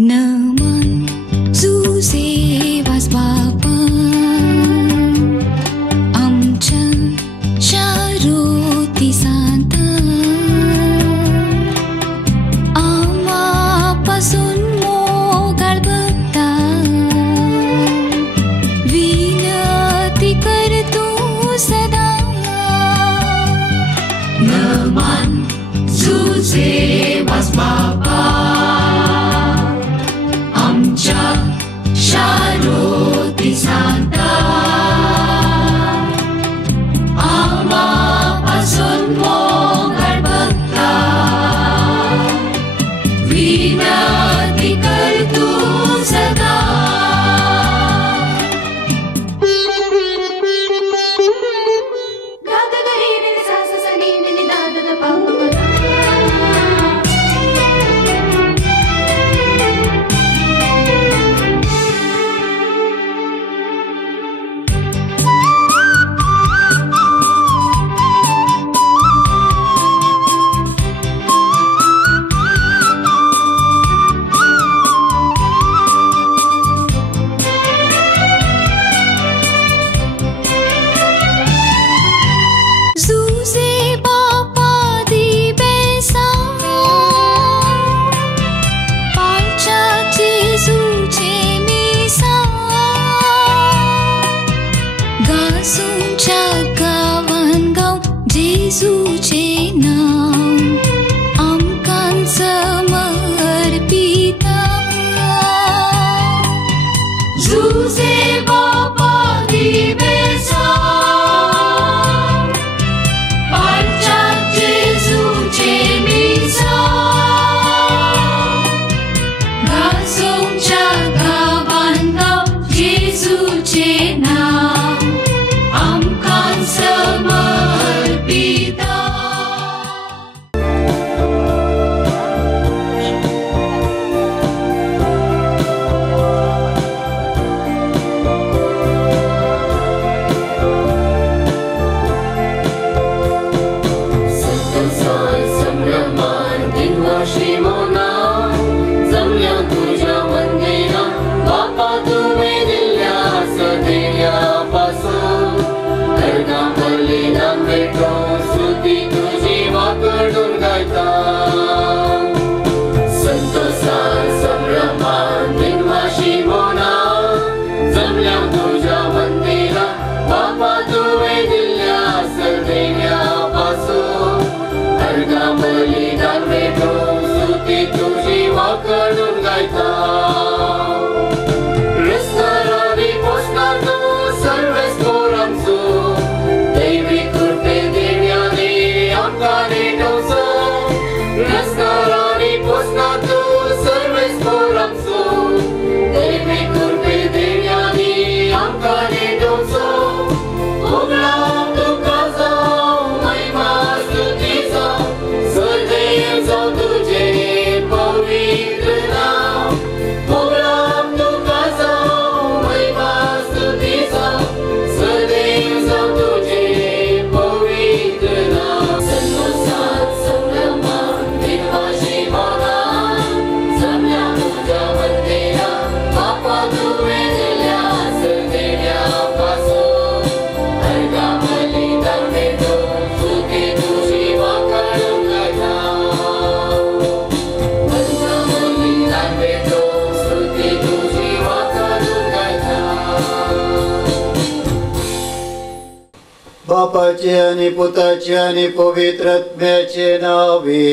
Naman Zusevas Bapa आमच्या शारोती Santa आम्हापासून मोगाळ बघता विनती करतो सदा नमन Zusevas Bapa आमच्या शारोती सांता आम्हापासून मोगाळ बघता विनती करतो सदा Jesuचे नाव आमकां समर्पिता Zuze Bapa दिबेसा पालच्याक जेजूचे मिसा घासूंच्या गावान गाव जेजूचे नाव आमकां समर्पिता बापाचे आणि पुताचे आणि पवित्र आत्म्याचे नावे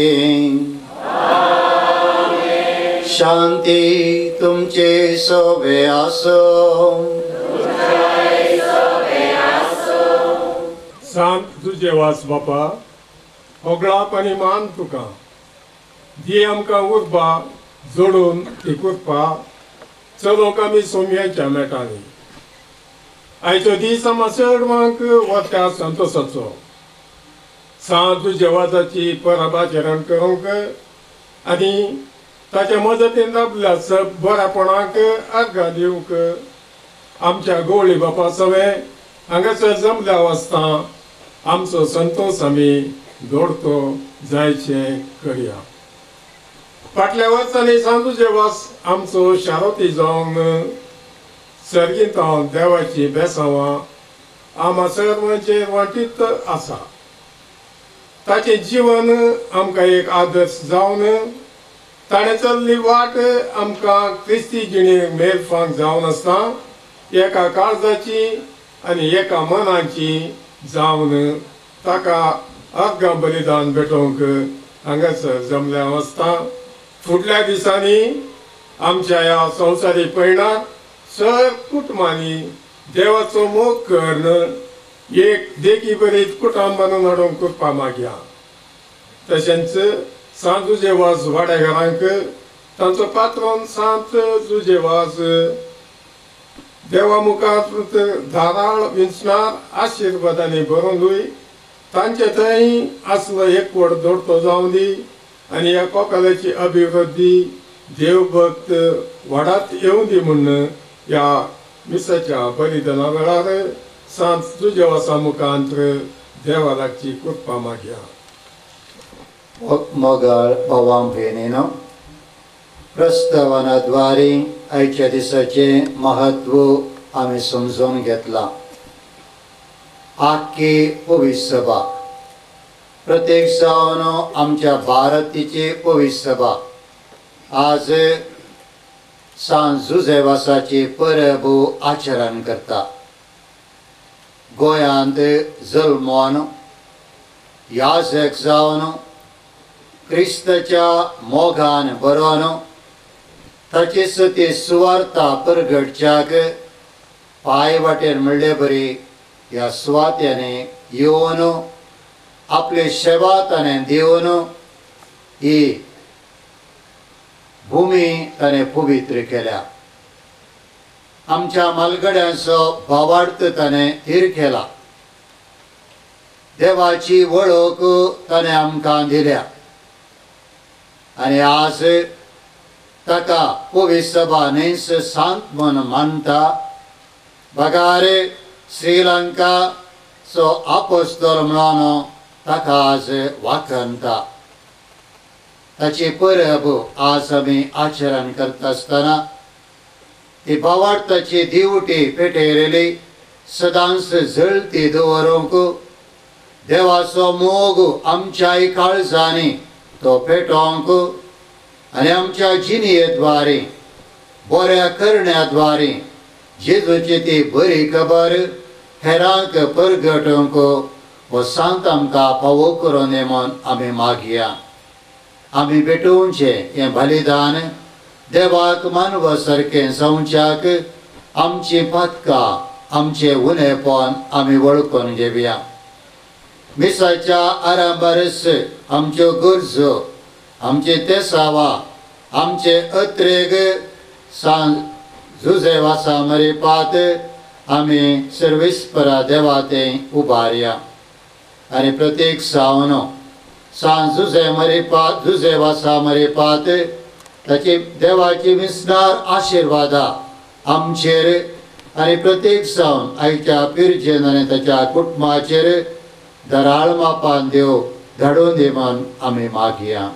शांती तुमचे सोबे आसो सांत तुझे वास बापा होगळाप आनी मान तुका जी आमकां उर्बा जोडून ती कृपा चलोवंक आमी सोम्याच्या मेटांनी आयचो दीस आमकां चडवांक वता संतोशाचो सांत तुजे वाजाची परबाचरण करूंक आनी ताच्या मजतीन लाभल्या सब बऱ्यापणाक आर्गां दिवंक आमच्या गवळी बापा सवे हांगासर जमल्या आसता आमचो संतोष आमी जोडतो जायचे करया फाटल्या वर्सांनी सांजुचे वास आमचो शारोती जावन सर्गींतां देवाची बेसांवां आम्हा सर्वांचेर वांटीत आसा. ताचें जीवन आमकां एक आदर्श जावन ताणें चल्ली वाट आमकां क्रिस्ती जिणेक मेरफांक जावन आसता एका काळजाची आनी एका मनाची जावन ताका अर्गां बलिदान भेटोवंक हांगासर जमल्या आसता. फुडल्या दिसांनी आमच्या ह्या संवसारी पैणाक सर कुटुंबांनी देवाचो मोग करून एक देखी बरीत कुटुंब बांदून हाडूंक करपा मागया. तशेंच सांत जुजेवास वाडेकारांक तांचो पात्रोन सांत जुजेवास देवा मुखार धाराळ विंचणार आशिर्वादांनी भरूनूय तांचे थंय आसलो एकवट जोडतो जावं दी आनी ह्या कोकालाची अभिवृद्धी देवभक्त वाडात येवं दी म्हणून ह्या मिसाच्या बलिदाना वेळार सांत जुजेवासा मुखांत्र देवा लागची कृपा मागया. मोगाळ भावां भयणीनो, प्रस्तावनाद्वारे आयच्या दिसाचे महत्व आमी समजून घेतला. आख्खी पवित्र सभा प्रत्येक जावन आमच्या भारतीची पवित्र सभा आज सांत जुजेवासाची परब आचरण करता. गोंयांत जल्मोन याजक जावन क्रिस्ताच्या मोगान बरोवन ताची सती सुवार्ता परगटच्याक पांय वाटेर म्हणले बरी ह्या सुवात्याने येवन आपले सेवा ताणें दिवन ही भूमी ताणें पवित्र केल्या. आमच्या मालगड्यांचो भावार्थ ताणें थीर केला. देवाची वळख ताणें आमकां दिल्या आनी आज ताका पवित्र सभा न्हयच सांत म्हूण मानता. बगार श्रीलंकाचो आपोस्तोल म्हणून ताका आज वाखणता. ताची परब आज आमी आचरण करता आसतना ही भावार्थाची दिवटी पेटयलेली सदांच जळती दवरूंक देवाचो मोग आमच्याय काळजांनी तो पेटोवंक आनी आमच्या जिणेद्वारे बऱ्या करण्याद्वारे जेजूची ती बरी खबर हेरांक परगटोवंक हो सांत आमकां फावो करून दी म्हूण आमी मागया. आमी भेटोवचें हें बलिदान देवाक मानवा सारकें जावच्याक आमची पातकां आमचें उणेपण आमी वळखून घेवया. मिसाच्या आरांबरस आमच्यो गरजो आमचे तेसावा आमचे अत्रेग सांत जुजेवासा मरेपात आमी सर्वेस्परा देवा थंय उबारया. आनी प्रत्येक सावन सांत जुजेवासा मरेपात ताची देवाची विस्नार आशिर्वादा आमचेर आनी प्रत्येक सावन आयच्या पिरजेन आनी ताच्या कुटुंबाचेर धराळ मापान देव धाडून दी म्हूण आमी मागया.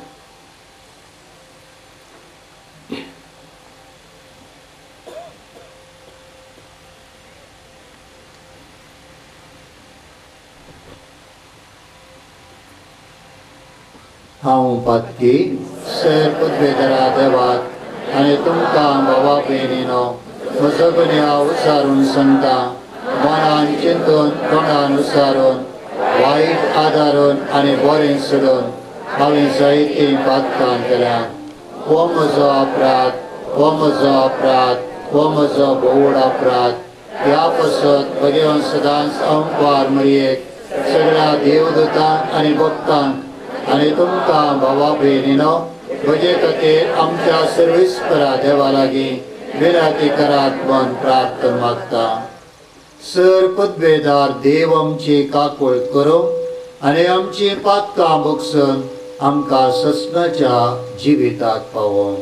हांव पातकी सर पदवेदरा देवाक आनी तुमकां भावा भयणीनो म्हजो गुन्यांव उसारून सांगता. मनान चिंतून तोंडान उसारून वायट आदारून आनी बरें सोडून हांवें जायतीं पातकां केल्यात. हो म्हजो अपराध, हो म्हजो अपराध, हो म्हजो भोवड अपराध. ह्या पासत भगवान सदांच अंपार मरयेक सगळ्या देवदूतांक आनी भक्तांक आनी तुमकां भावा भयणीनो म्हजे खातीर आमच्या सर्वेस्परा देवा लागीं विनंती करात म्हूण प्रार्थना मागता. सर पदवेदार देव आमची काकूळ करूं आनी आमची पातकां भोगसून आमकां ससनाच्या जिविताक पावों.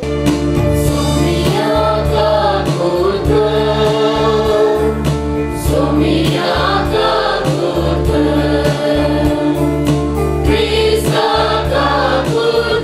Praise God, good.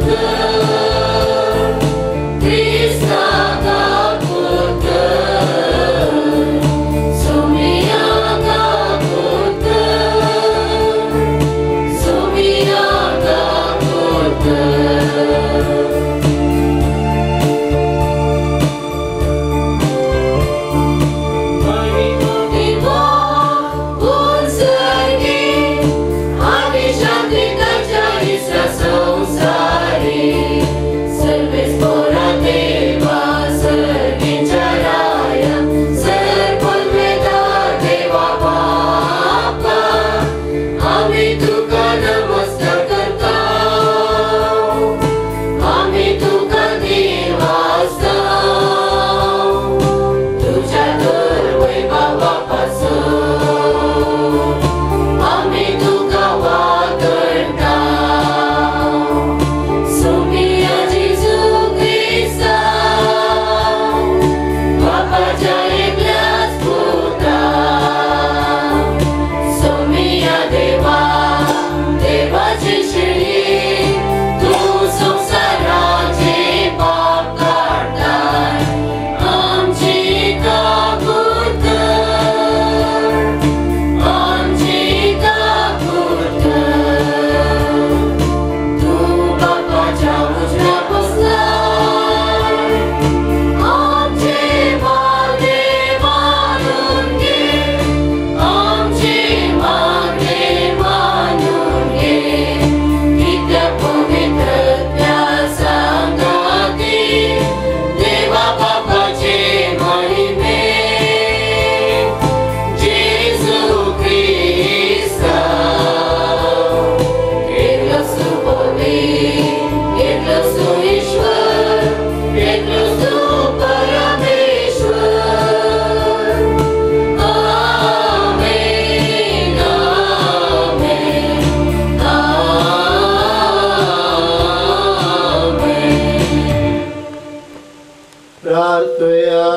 प्रार्थया.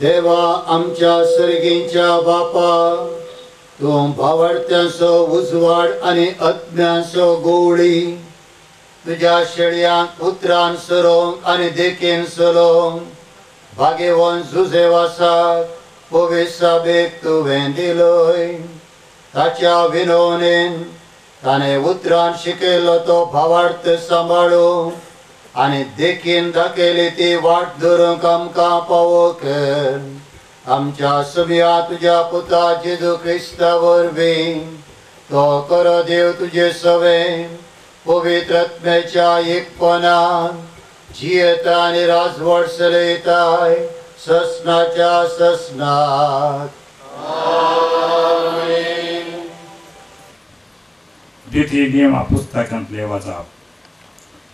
देवा आमच्या सर्गींच्या बापा, तूं भावार्थ्यांचो उजवाड आनी अज्ञांचो गोवळी तुज्या शेळयांक उतरान सरोंक आनी देखीन चलोवंक भाग्यवान जुझेवासाक पवित्र साबेक तुवें दिलोय. ताच्या विनवणेन ताणें उतरान शिकयलो तो भावार्थ सांबाळूंक आनी देखीन दाखयली ती वाट धरूंक आमकां फावो कर. आमच्या सगळ्या तुज्या पुता जेजू क्रिस्ता वरवीं तो कर देव तुजे सवे पवित्र आत्म्याच्या एकपणान जियेता आनी राजवट चलयताय ससनाच्या ससनात. द्वितीय नियमा पुस्तकांतले वाचप.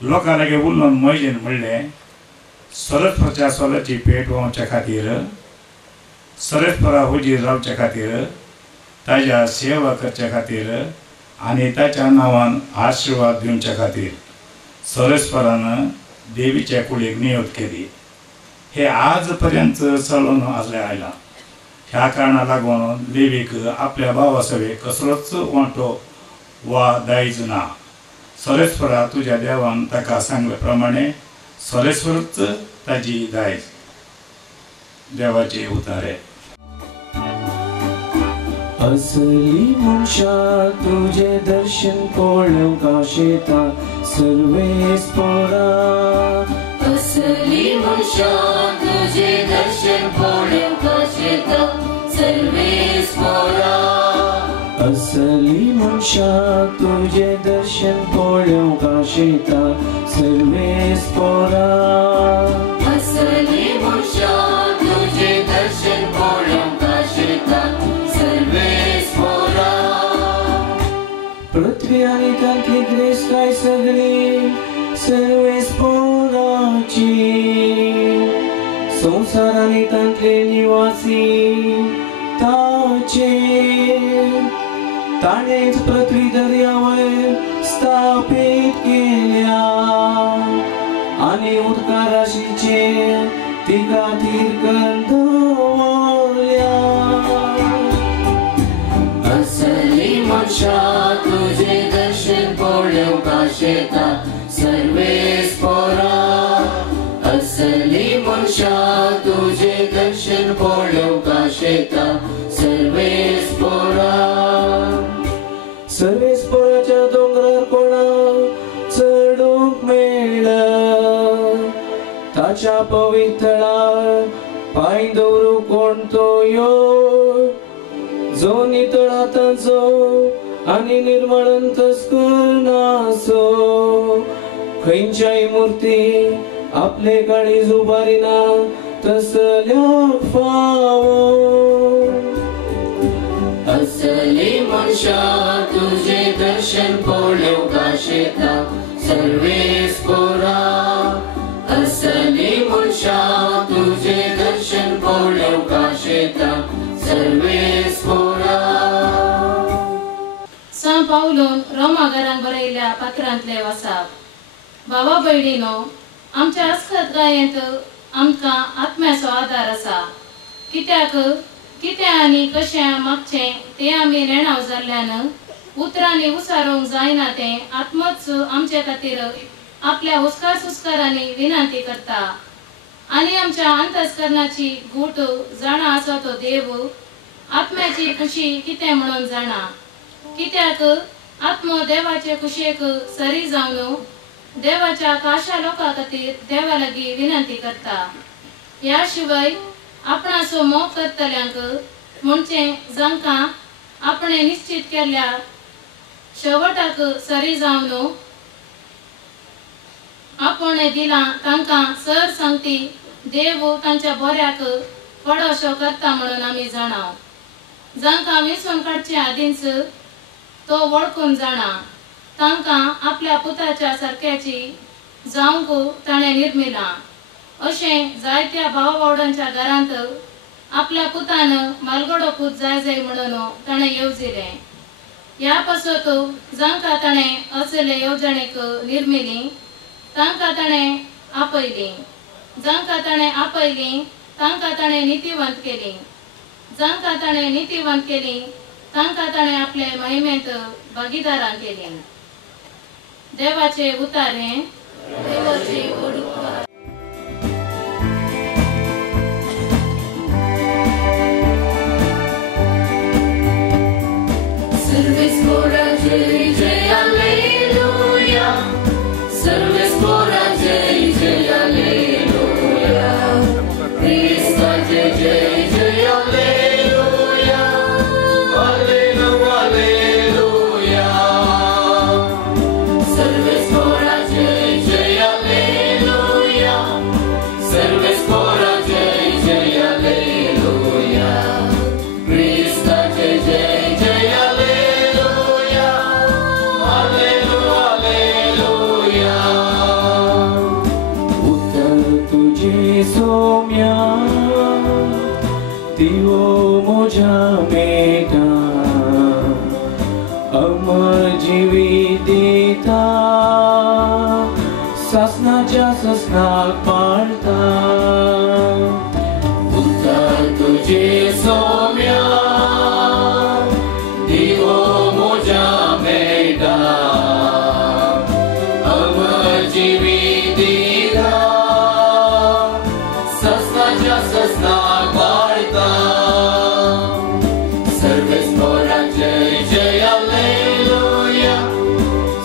लोकां लागीं उलोवन मोयजेन म्हणलें, सरस्वराच्या सोलाची पेट व्हांवच्या खातीर, सरस्वरा हुजीर रावच्या खातीर, ताज्या सेवा करच्या खातीर आनी ताच्या नांवान आशिर्वाद दिवच्या खातीर सरस्वरान देवीच्या कुडीक नियुक्त केली. हे आज पर्यंत चलून आयलां. ह्या कारणाक लागून लेवीक आपल्या भावा सवेक कसलोच वांटो वा दायज ना. सरस्वरा तुज्या देवान ताका सांगले प्रमाणे सरस्वरूच ताजी दायज. देवाचे उतारे. असली मनशा तुझे दर्शन पळोवंक आशेता सर्वेस्परा. असली मनशा तुझे दर्शन पळोवंक आशेता सर्वेस्परा. असली मनशा तुझे दर्शन पळोवंक आशेता सर्वेस्परा. असली मनशा तुझे दर्शन पळोवंक आशेता सर्वेस्परा. पृथ्वी आनी तांतली क्रिस्ताय सगळी सर्वेस्पराची. संसार आनी तांतले निवासी ताचे. ताणेच पृथ्वी दर्यावयर स्थापीत केल्या आनी उदका राशीचे तिका तिरकन दवरल्या. असली मनशा तुझे दर्शन पळोवंक आशेता सर्वेस्परा. असली मनशा तुझे दर्शन पळोवंक आशेता सर्वेस्परा. सर्वेस्पराच्या दोंगरार कोणाक चढूंक मेळ्ळा. ताच्या पवित्रार पांय दवरूंक कोण तो यो. जो नितळ हातांचो आनी निर्मळंतस्कर नासो. खंयच्याय मुर्ती आपले काळीज उबारिना तसल्याक फावो. असली मनशा तुझे दर्शन पळोवंक आशेता सर्वेस्परा. असली मनशा तुझे दर्शन पळोवंक आशेता सर्वेस्परा. सा पावलोन रोमाघरांक बरयल्ल्या पात्रांतले वाचप. भावा भयणीनो, आमच्या अस्खत गायेंत आमकां आत्म्याचो आदार आसा. कित्याक कितें आनी कशें मागचें तें आमी नेणाव जाल्ल्यान उतरांनी उसारोवंक जायना तें आत्मोच आमचे खातीर आपल्या हुस्कार सुस्कारांनी विनंती करता. आनी आमच्या अंतस्करणाची गूट जाणा आसा तो देव आत्म्याची खुशी कितें म्हणून जाणा. कित्याक आत्मो देवाचे खुशेक सरी जावन देवाच्या काशा लोकां खातीर देवा लागीं विनंती करता. ह्या शिवाय आपणाचो मोग करतल्यांक म्हणजे जांकां आपणे निश्चित केल्ल्या शेवटाक सरी जावन आपणे दिला तांकां सर सांगती देव तांच्या बऱ्याक पडोशो करता म्हणून आमी जाणाव. जांकां वेंचून काडचे आदींच तो वळखून जाणा. तांकां आपल्या पुताच्या सारक्याची जावंक ताणें निर्मिला. अशें जायत्या भावा भावडांच्या घरांत आपल्या पुतान मालगडो पूत जाय म्हणून ताणें येवजिलें. ह्या पासत जांकां ताणें असले येवजणेक निर्मिली तांकां ताणें आपयली. जांकां ताणें आपयलीं तांकां ताणें नितीवंत केलीं, जांकां ताणें नितीवंत केलीं तांकां ताणें आपले महिमेंत भागीदारां केलीं. देवाचे उतारे. देवाचे उडुपार. Servis pora jai jai alleluia. Servis pora jai jai alleluia. Krista jai jai jai alleluia. Alleluia alleluia. Servis pora jai jai alleluia. Servis pora jai jai alleluia. Krista jai jai jai alleluia. Alleluia alleluia. उत्तर तुझे सोम्या दिवो मोजा Meta अमर जीवी देता सासनाच्या ससनाक पाळता. उत्तर तुझे सोम्या दिवो मोजा मेटा अमर जीवी दिला ससनाच्या ससनाक पाळता. सर्वेस पौरा जय जय alleluia.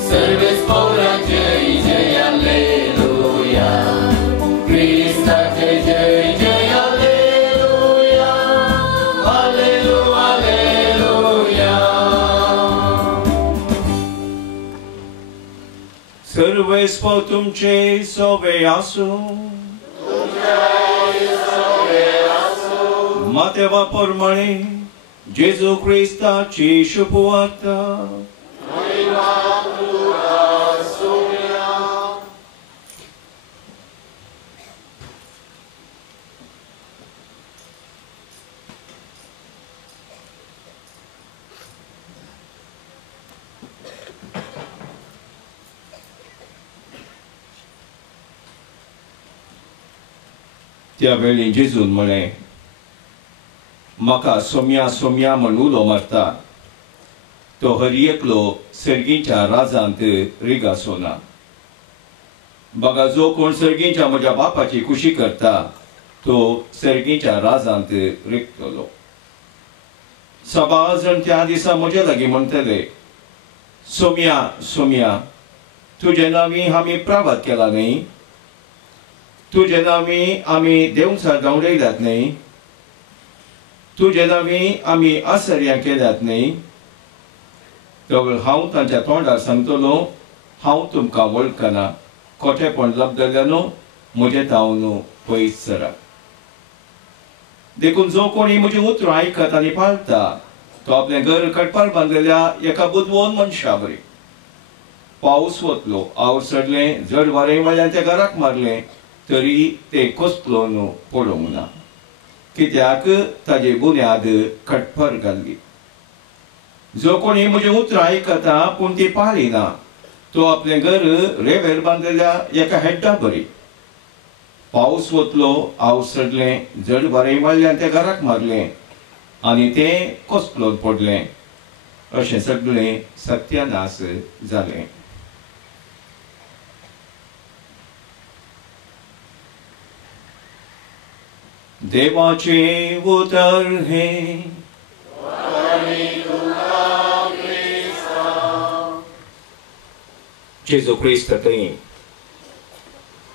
सर्वेस पौरा जय जय alleluia. Krista जय जय जय alleluia. Alleluia alleluia. सर्वेस्व तुमचे सोवे आसू. मातेवा प्रमाणे जेजू ख्रिस्ताची शुभवार्त. त्या वेळी जेजून म्हणे म्हाका सोम्या सोम्या म्हण उलो मारता तो हर एकलो सर्गीच्या राजांत रिगासोना. बघा जो कोण सर्गीच्या म्हज्या बापाची खुशी करता तो सर्गीच्या राजांत रिगतलो. सभा जण त्या दिसा म्हजे लागीं म्हणटले सोम्या सोम्या तुजे नांवी आमी प्राभात केला न्ही, तुजे नांवी आमी देवचार गावडयल्यात न्ही, तुजे नांवी आमी आसर्यां केल्यात न्ही. तर हांव तांच्या तोंडार सांगतलो हांव तुमकां वळखना, खोटेपण लबदल्यानो म्हजे तावन पयस सरा. देखून जो कोणी म्हजी उतरां आयकता आनी पाळटा तो आपलें घर कटपार बांदलेल्या एका बुदवोन मनशा बरी. पावस वतलो, आवड चडलें, जड वारें वाल्यान त्या घराक मारलें तरी ते कोसलोन पडोंक ना, कित्याक ताजे बुन्याद कटपार घाल्ली. जो कोणी म्हजें उतरां आयकता पूण ती पाळिना तो आपलें घर रेवेर बांदलेल्या एका हेड्डा बरी. पावस वतलो, आवड चडलें, जड वारें वाल्यान त्या घराक मारलें आनी तें कोसलोन पडलें. अशें सगळें सत्यानाश जालें. देवाचे उतर हे जेजू क्रिस्त थंय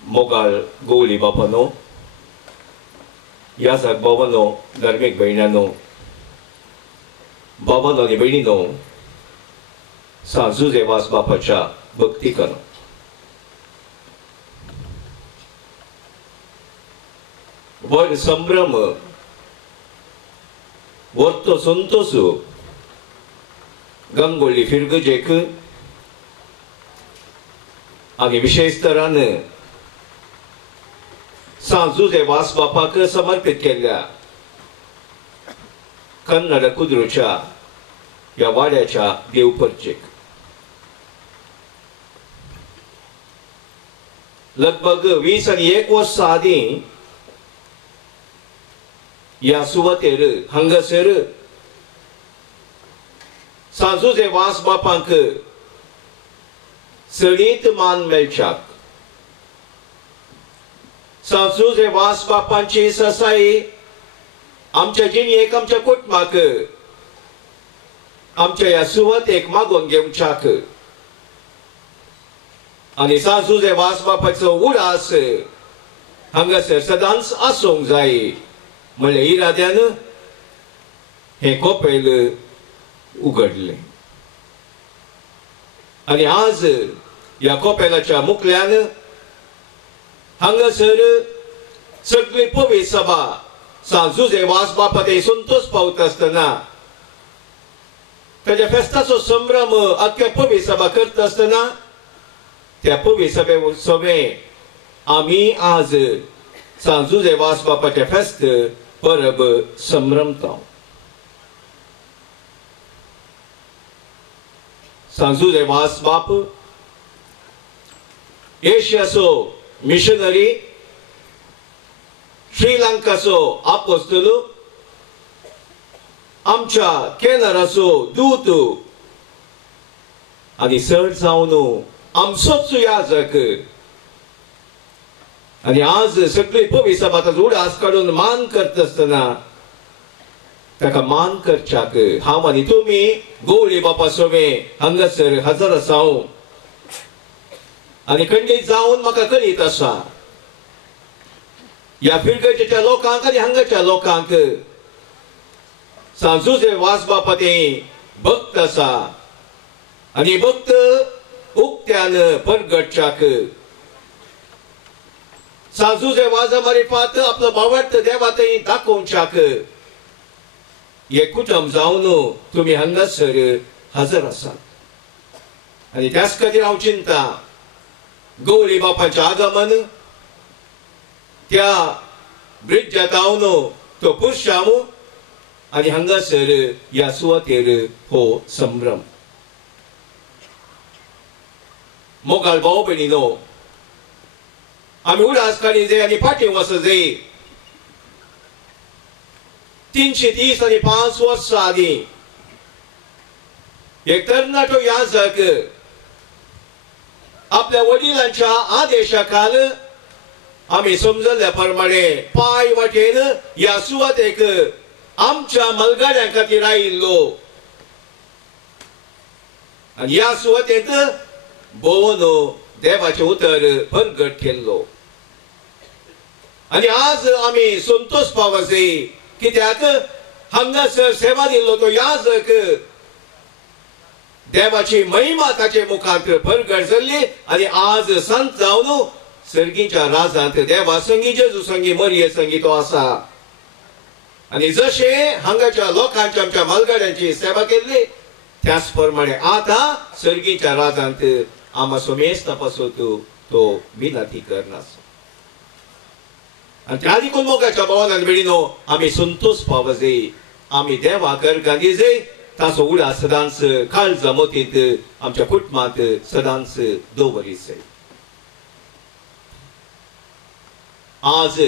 मोगाळ गोवली बापानो, याजाक बाबानो, धर्मीक भयणानो, बाबानो आनी भयणीनो, सांजू देवास बापाच्या भक्ती करा. व्हड संभ्रम, वरतो संतोष गंगोळी फिरगजेक आनी विशेष तरान सांजू देवास बापाक समर्पित केल्ल्या कन्नड कुद्रूच्या ह्या वाड्याच्या देवपर्चेक लगभग 20 आणि 1 वर्ष आधी या सुवातेर हांगासर सांजुजे वास बापांक सडीत मान मेळच्याक सांजुजे वास बापांची ससाई आमच्या जिणेक आमच्या कुटुंबाक आमच्या या सुवातेक मागून घेवच्याक आणि सांजुजे वास बापाचो उडास हांगासर सदांच आसूंक जाय म्हणल्या इराद्यान हे कोपेल उगडले आणि आज या कोपेलाच्या मुखल्यान हांगासर सगळी पवित्र सभा सांजुजे वास बापा ते संतोष पावत असतना त्याच्या फेस्ताचो संभ्रम अख्ख्या पवित्र सभा करत असतना त्या पवित्र सभे आम्ही आज सांजुजे वास बापाचे फेस्त परब संभ्रमता सांजुजे वास बाप एशियाचो मिशनरी श्रीलंकाचो आपोस्तल आमच्या केनराचो दूत आणि चड जावन आमचोच याजक आणि आज सगळी पवित्र सभा ताचो उडास काडून मान करता असतना ताका मान करच्याक हांव आनी तुमी गवळी बापा सोमे हांगासर हजर आसाव आनी खंडीत जावन म्हाका कळीत आसा या फिरगेच्या लोकांक आनी हांगाच्या लोकांक सांजुजे वास बापा ते भक्त आसा आनी भक्त उक्त्यान परगटच्याक सांजुजे वाजा मारिफात आपलो भावार्थ देवातय दाखोवच्याक हे कुटुंब जावन तुम्ही हांगासर हजर आसात आनी त्याच खातीर हांव चिंता गवळी बापाचें आगमन त्या ब्रिड्जा जावन तो पुरशाम आनी हांगासर ह्या सुवातेर हो संभ्रम मोगाळ भाव भयणीनो आमी उडास काडी जाय आनी फाटीं वचूं जाय 330 आणि 5 वर्ष आधी एक तरणाटो याजक आपल्या वडिलांच्या आदेशाखाल आम्ही समजल्या प्रमाणे पाय वाटेन या सुवातेक आमच्या मलगाड्यां खातीर आयिल्लो आणि या सुवातेत भोवन देवाचे उतर परगट केल्लो आणि आज आम्ही संतोष पावचे कित्याक हांगासर सेवा दिल्लो तो याजक देवाची महिमा ताचे मुखांत परगट जाल्ली आणि आज संत जावन सर्गीच्या राजांत देवा संगी जेजू संगी मरिये संगी तो आसा आणि जशे हांगाच्या लोकांची आमच्या मालगाड्यांची सेवा केल्ली त्याच प्रमाणे आता सर्गीच्या राजांत आम्हा सोमेस तपासत तो विनंती करनास आणि त्या देखून मोगाच्या भावांनी बेडीनो आम्ही संतोष पावजे आम्ही देवा करगांदी जे ताचो उडा सदांच काळ जमतीत आमच्या कुटुंबात सदांच दवरीचे आज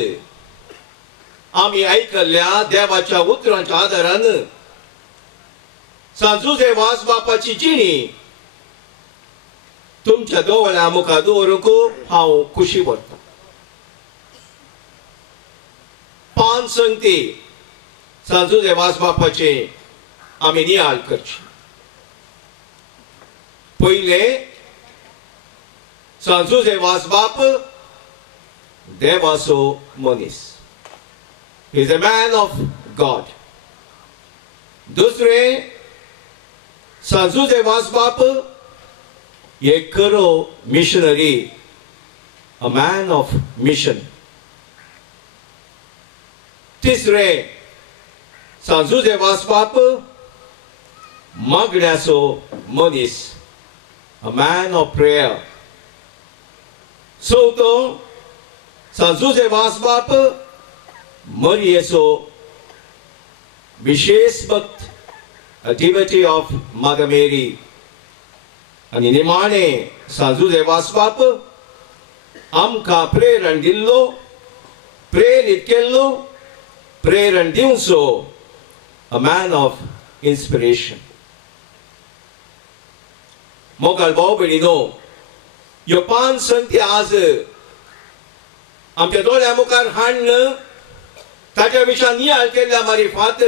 आम्ही ऐकल्या देवाच्या उतरांच्या आधारान सांजुजे वास बापाची जिणी तुमच्या दोळ्या मुखार दवरूंक हांव खुशी पडटा 5 संगती सांजुजे वास बापाचे आम्ही नियाळ करची पहिले सांजुजे वास बाप देवाचो मनीस He is a man of God. दुसरे सांजुजे वास बाप एक खरो missionary a man of mission. तिसरे सांजुजे वास बाप मागण्याचो मनीस a man of prayer. चौथो सांजुजे वास बाप मरियेचो विशेष भक्त a devotee of Mother Mary. आणि निमाणे सांजुजे वास बाप आमकां प्रेरण दिल्लो, प्रेरीत केल्लो, प्रेरण दिवचो, अ मॅन ऑफ इन्स्पिरेशन. मोगाळ भाव भयणीनो, ह्यो 5 संती आज आमच्या दोळ्या मुखार हाडन ताच्या विशयान नियाळ केल्ल्या मारिफात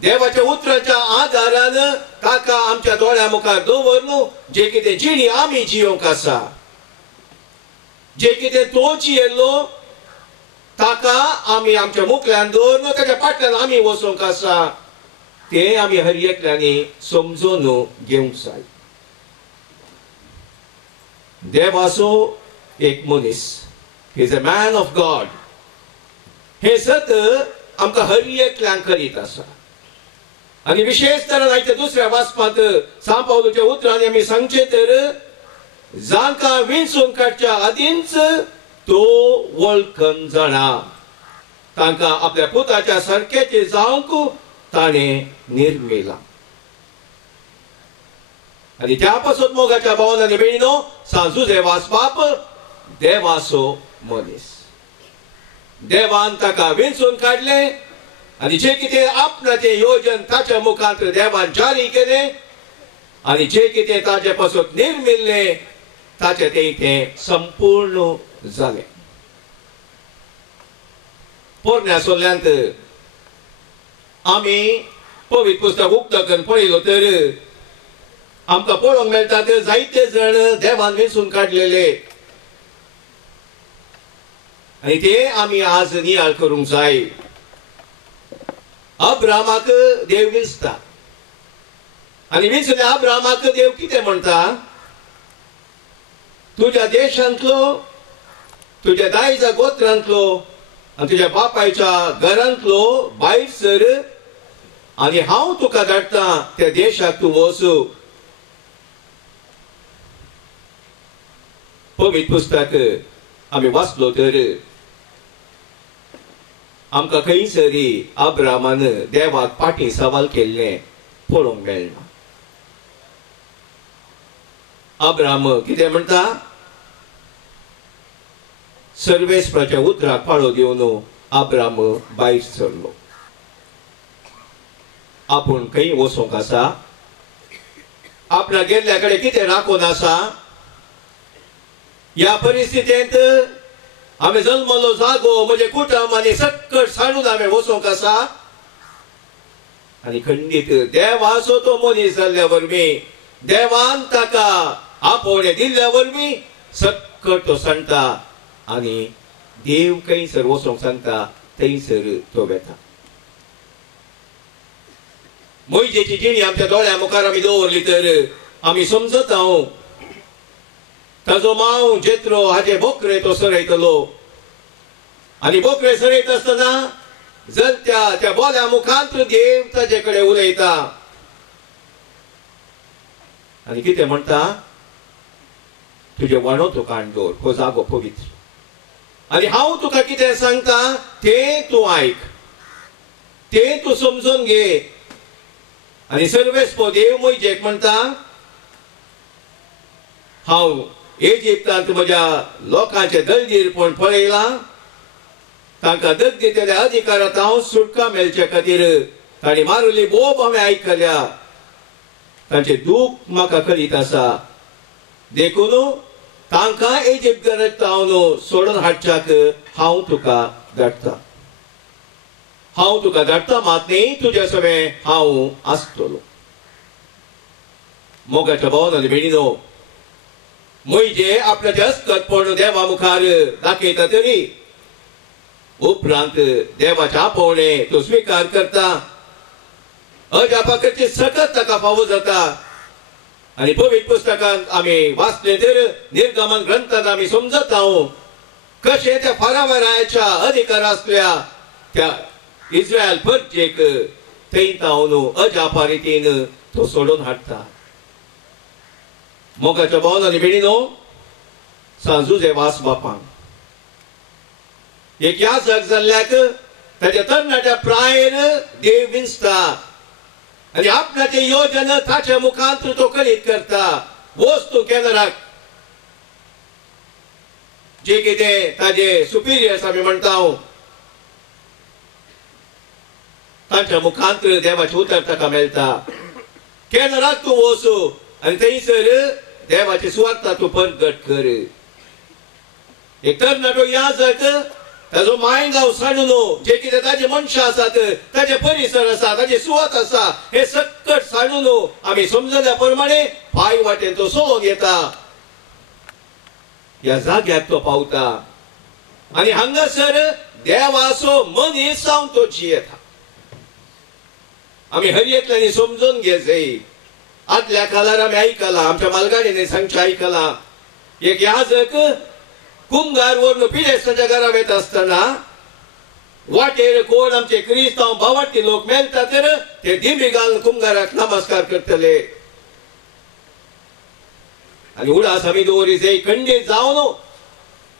देवाच्या उतराच्या आदारान ताका आमच्या दोळ्या मुखार दवरलो. जे कितें जिणी आमी जियोंक आसा, जे कितें तो जियेल्लो ताका आमी आमच्या मुखल्यान दवरलो, ताच्या फाटल्यान आमी वचोंक आसा, ते आमी हर एकल्यानी समजून घेवंक जाय. देवाचो एक मनीस, he is a man of God, हे सत आमकां हर एकल्यान करीत आसा. आणि विशेष तरेन आयच्या दुसऱ्या वाचपांत सा पावलोच्या उतरांनी आमी सांगचे तर जांकां विंचून काडच्या आदींच तो वळखन जाणा, तांकां आपल्या पुताच्या सारकेचे जावंक ताणें निर्मिला. आणि त्या पासून मोगाच्या भावनांनी भयणीनो सांजुजे वाचपाप देवाचो मनीस. देवान ताका विंचून काडले आणि जे कितें आपणाचे योजन ताच्या मुखांत देवान जारी केले आणि जे कितें ताचे पासून निर्मिल्ले ताचे तें संपूर्ण जाले. पोरण्यासोल्यांत आमी पवित्र पुस्तक उक्ताकन पळयलो तर आमकां पळोवंक मेळटात जायते जण देवान वेंचून काडलेले आनी ते आमी आज नियाळ करूंक जाय. अब्रामाक देव विंचता आनी विंचल्या अब्रामाक देव कितें म्हणटा, तुज्या देशांतलो, तुज्या दायजा गोत्रांतलो आनी तुज्या बापायच्या घरांतलो भायर सर आनी हांव तुका धाडटा त्या देशाक तूं वच. पवित्र पुस्तक आमी वाचलो तर आमकां खंयसरी अब्रामान देवाक फाटीं सवाल केल्लें पळोवंक मेळना. अब्राम कितें म्हणटा, सर्वेस्पराच्या उतराक पाळो दिवन अब्राम भायर सरलो. आपूण खंय वचोंक आसा, आपणा गेल्ल्या कडेन कितें राखून आसा, ह्या परिस्थितींत आमी जल्मलो जागो म्हणजे कुटुंब आनी सकट साडून आमी वचोंक आसा आनी खंडीत देवाचो तो मनीस जाल्ल्या वरवीं देवान ताका आपोवणें दिल्ल्या वरवीं सकट तो सांगता आनी देव खंयसर वचोंक सांगता थंयसर तो वेता. मोइजेची जिणी आमच्या दोळ्या मुखार आमी दवरली तर आमी समजता ताजो मांव जेत्रो हाजे बोकरे तो सरयतलो आनी बोकरे सरयत आसतना जर त्या बोल्या मुखांत देव ताजे कडेन उलयता आनी कितें म्हणटा, तुजे वणो तुका हाडून हो जागो पवित्र आनी हांव तुका कितें सांगता तें तूं आयक, तें तूं समजून घे. आनी सर्वेस्पो देव मोइजेक म्हणटा, हांव इजिप्तांत म्हज्या लोकांचे दलगीरपण पळयलां, तांकां दग दितल्या अधिकारांत हांव सुटका मेळचे खातीर तांणी मारिल्ली बोब हांवें आयकल्या, तांचे दूख म्हाका कळीत आसा. देखून तांकां इजिप्त हांव सोडून हाडच्याक हांव तुका धाडटा. हांव तुका धाडटा मात न्ही तुजे सगळें हांव आसतलो. मोगाच्या भावांनी भयणीनो, मोइजे आपणाचे अस्कतपण देवा मुखार दाखयता तरी उपरांत देवाच्या आपोवणें तो स्विकार करता. अजापाकडची सकत ताका फावो जाता आनी पवित्र पुस्तकांत आमी वाचले तर निर्गमन ग्रंथांत आमी समजता कशें त्या फारावाराच्या अधिकार आसल्या त्या इस्रायल प्रजेक थंय तावन अजापा रितीन तो सोडून हाडटा. मोगाच्या भावांनी भयणीनो, सांजुजे वास बापांक एक याजक जाल्ल्याक ताच्या तरणाट्या प्रायेर देव विंचता आनी आपणाचे योजन ताच्या मुखांत तो करीत करता. वस्तू केंद्राक जे कितें ताजे सुपिरियर्स आमी म्हणटा तांच्या मुखांतर देवाचें उतर ताका मेळटा केन्नाक तूं वचू आनी थंयसर देवाची सुवार्ता तूं परगट कर एक तरणाटो याजक ताजो मायगांव सांडून जे कितें ताजे मनशां आसात ताजे परिसर आसा ताजी सुवात आसा हे सक्कट सांडून आमी समजल्या प्रमाणे पांय वाटेन तो सोलोन येता ह्या जाग्याक तो पावता आनी हांगासर देवाचो मनीस जावन तो जियेता आमी हरयेंतल्यानी समजून घेवचें आदल्या काळार आमी आयकलां आमच्या मालगाडीने सांगचें आयकलां एक याजक कुंभार वरून पिडेस्तांच्या घरा वयता आसतना वाटेर कोण आमचे क्रिस्तांव भावार्थी लोक मेळटा तर ते दिमी घालून कुंभाराक नमस्कार करतले आनी उडास आमी दवरीचे खंडीत जावन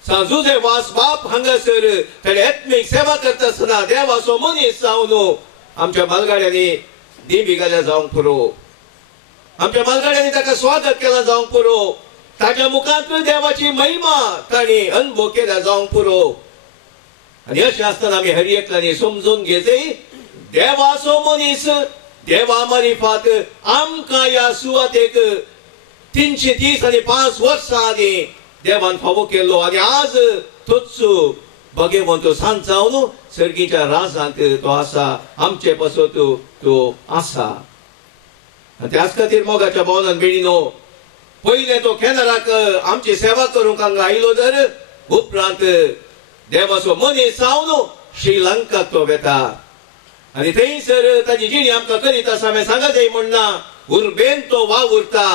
सांजुजे वास बाप हांगासर ताणे आत्मीक सेवा करता आसतना देवाचो मनीस जावन आमच्या मालगाड्यांनी दिमी घाल्या जावंक पुरो आमच्या मालगाड्यांनी ताका स्वागत केला जावंक पुरो ताच्या मुखांतून देवाची महिमा ताणी अनुभव केला जावंक पुरो आनी अशें आसतना आमी हरयेंतल्यानी समजून घेवचें देवाचो मनीस देवा मारिफात आमकां ह्या सुवातेक 330 आनी 5 वर्सां आदी देवान फावो केल्लो आनी आज तोच भगवंत सांत जावन सर्गीच्या राजांत तो आसा आमचे पासत तो आसा त्याच खातीर मोगाच्या भवनान बेळिनो पहिले तो केन्नाक आमची सेवा करूंक हांगा आयलो तर उपरांत देवाचो मनीस जावन श्रीलंकाक तो वेता आनी थंयसर ताजी जिणी आमकां करीत आसा हांवें सांगत जाय म्हणना उर्बेन तो वावुरता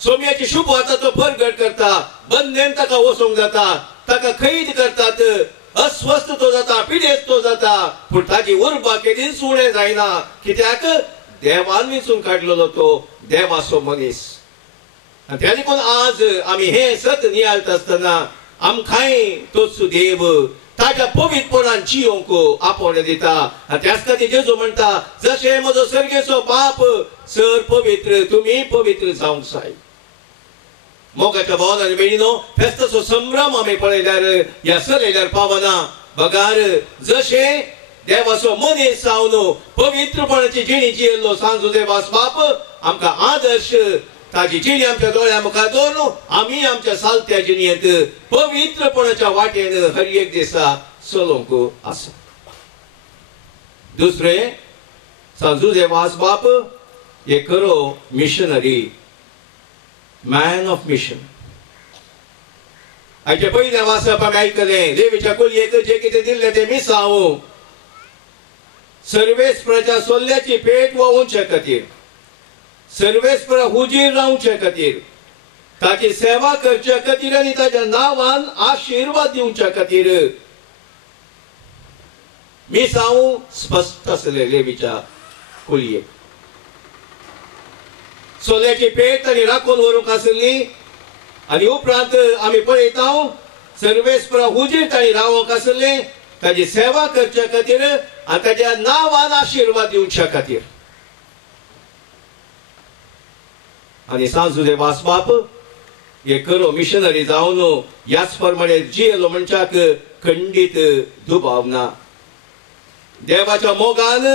सोम्याची शुभवार्ता तो परगट करता बंदेन ताका वचोंक जाता ताका कैद करतात अस्वस्थ तो जाता पिडेस्त तो जाता पूण ताजी उर्बा केदीच उणें जायना कित्याक देवान वेंचून काडलेलो तो देवाचो मनीस आनी त्या देखून आज आमी हे सत नियाळटा आसतना आमकांय तोच देव ताच्या पवित्रपणान जियोंक आपोवणें दिता आनी त्याच खातीर जेजू म्हणटा जशें म्हजो सर्गेचो बाप सर पवित्र तुमी पवित्र जावंक जाय मोगाच्या भवनान बेळिनो फेस्ताचो संभ्रम आमी पळयल्यार ह्या चलयल्यार पावना बगार जशें देवाचो मनीस जावन पवित्रपणाची जिणी जियेल्लो सांजुजे वास बाप आमकां आदर्श ताजी जिणी आमच्या दोळ्या मुखार दवरून आमी आमच्या सालत्या जिणयेंत पवित्रपणाच्या वाटेन हर एक दिसा चलोवंक आसा दुसरें सांजुजे वास बाप एक खरो मिशनरी मॅन ऑफ मिशन हाचे पयल्या वाचप आमी आयकलें देवीच्या कुलयेक जे कितें दिल्लें तें मिसांव सर्वेस्पराच्या सोल्ल्याची पेट वोवूंचे खातीर सर्वेस्परा हुजीर रावचे खातीर ताची सेवा करचे खातीर आनी ताच्या नांवान आशिर्वाद दिवचे खातीर मिसांव स्पश्ट आसले लेवीच्या कुलयेक सोल्याची पेट आनी राखून व्हरूंक आसली आनी उपरांत आमी पळयता सर्वेस्परा हुजीर ताणी रावोंक आसले ताची सेवा करचे खातीर आनी ताच्या नांवान आशिर्वाद दिवचे खातीर आनी सांजुजे वास बाप एक खरो मिशनरी जावन ह्याच प्रमाणे जियेलो मनशाक खंडीत दुबाव ना देवाच्या मोगान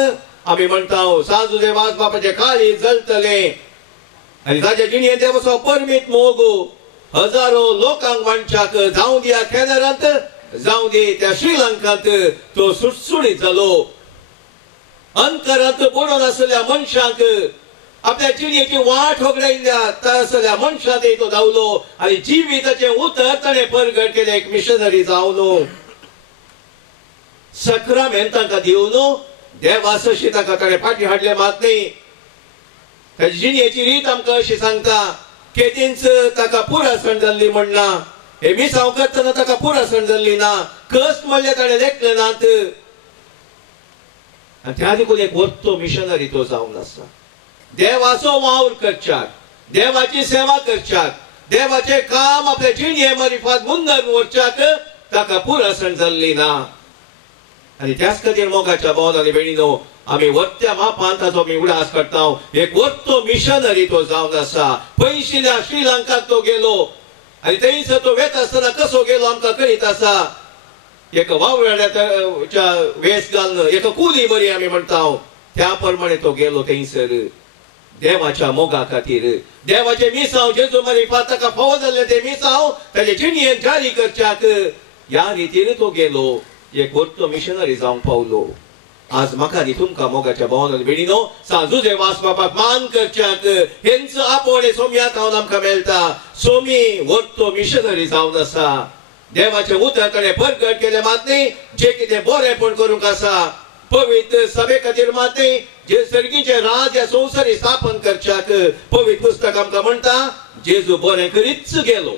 आमी म्हणटा सांजुजे वास बापाचे काळी जळटले आनी ताच्या जिणेंत देवाचो परमीत मोग हजारो लोकांक मनशाक जावं दिया कॅनरांत जावं दी त्या श्रीलंकांत तो सुटसुडीत जालो अंतरांत पडून आसलेल्या मनशांक आपल्या जिणेची वाट होगडायल्या आसलेल्या मनशांत तो धांवलो आनी जिविताचें उतर ताणें परगट केलें एक मिशनरी जावन सक्रामेंत तांकां दिवन देवासशी ताका ताणें फाटीं हाडलें मात न्ही ताची जिणेची रीत आमकां अशी सांगता केदींच ताका पुरासण जाल्ली म्हणना हे मिसांव करतना ताका पुरासण जाल्ली ना कस्ट म्हणलें ताणें लेखलें नात आनी त्या देखून एक वर्तो मिशनरी तो जावन आसा देवाचो वावर करच्याक देवाची सेवा करच्याक देवाचें काम आपल्या जिणये मारिफात मुन्नर व्हरच्याक ताका पुरासण जाल्ली ना आनी त्याच खातीर मोगाच्या भवनांनी बेळिनो आमी वर्त्या मापान ताचो आमी उडास करता एक वर्तो मिशनरी तो जावन आसा पयशिल्ल्या श्रीलंकाक तो गेलो आणि थंयसर तो वेत आसतना कसो गेलो आमकां कळीत आसा एक वावड्याच्या वेस घालून एक कुली बरी आमी म्हणटा त्या प्रमाणे तो गेलो थंयसर देवाच्या मोगा खातीर देवाचे मिसांव जेजू मारिफात ताका फावो जाल्ले ते मिसांव ताचे जिणयेन जारी करच्याक ह्या रितीन तो गेलो एक व्हडलो मिशनरी जावंक पावलो आज म्हाका आनी तुमकां मोगाच्या भावनान बेडिनो साजूचे वासबापाक मान करच्याक हेंचो आपोळे सोम्याक हांव आमकां मेळटा सोमी व्हडलो मिशनरी जावन आसा देवाचे उतर कडेन परगट केले मात न्ही जे कितें बरेंपण करूंक आसा पवित्र सभे खातीर मात न्ही जे सर्गीचे राज या संवसारी स्थापन करच्याक पवित्र पुस्तक आमकां म्हणटा जेजू बरें करीतच गेलो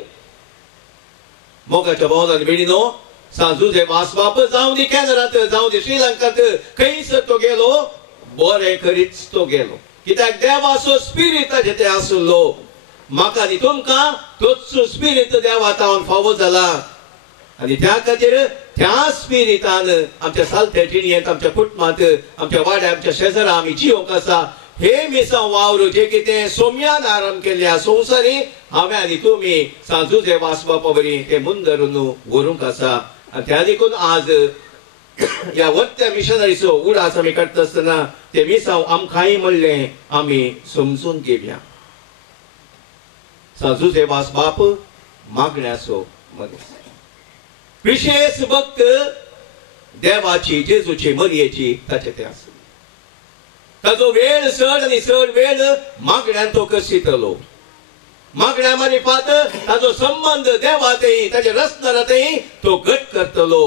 मोगाच्या भावनान बेडिनो साजूचे वासबाप जावं दी कॅनडात जावं दी श्रीलंकात खंयसर तो गेलो बरें करीत तो गेलो कित्याक देवाचो स्पिरीट ताचे ते आसलो म्हाका आनी तुमकां तोच स्पिरीट देवात हांव फावो जाला आनी त्या खातीर त्या स्पिरिटान आमच्या सालत्या जिणयेंत आमच्या कुटुंबांत आमच्या वाड्या आमच्या शेजारा आमी जिवंक आसा हे मिसांव वावर जे कितें सोम्यान आराम केल्या संवसारी हांवें आनी तुमी साजूचे वासबापा बरी ते मुंदरून व्हरूंक आसा आनी त्या देखून आज ह्या वत्या मिशनरीचो उडास आमी काडटा आसतना ते मिसांव आमकांय म्हणलें आमी समजून घेवया साजूचे वासबाप मागण्याचो मनीस विशेष भक्त देवाची जेजूची मरयेची ताचे ते आसा ताजो वेळ चड आनी चड वेळ मागण्यान तो कसितलो मागण्या मारिफात ताजो संबंध देवातय ताच्या रचनारातय तो घट करतलो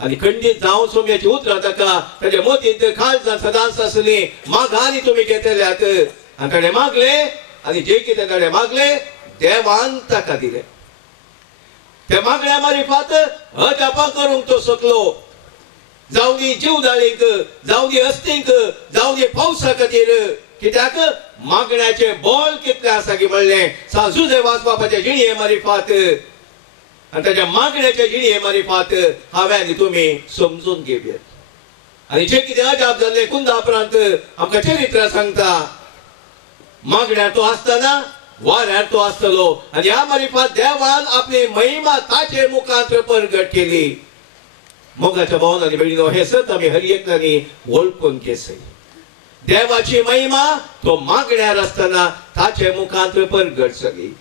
आनी खंडीत जावं सोम्याची उतरां ताका ताच्या मोतींत खालसां सदांच आसली मागांनी तुमी घेतल्यात आनी ताणें मागले आनी जे कितें ताणें मागले देवान ताका दिलें त्या मागण्या मारिफात अजापां करूंक तो शकलो जावं दी जीवदाळींक जावं दी अस्थींक जावं दी पावसा खातीर कित्याक मागण्याचे बळ कितलें आसा की म्हणलें साजूचे वासबापाच्या जिणये मारिफात आनी ताच्या मागण्याच्या जिणये मारिफात हांवें आनी तुमी समजून घेवयात आनी जे कितें अजाप जाल्लें कुंदापरांत आमकां चरित्र सांगता मागण्यार तो आसतना वाऱ्यार तो आसतलो आनी ह्या मारिफात देवान आपली महिमा ताचे मुखांत परगट केली मोगाच्या भावनांनी बेडिनो हे सत आमी हर एकल्यानी वळखून घेसय देवाची महिमा तो मागण्यार आसतना ताचे मुखांत परगट जाली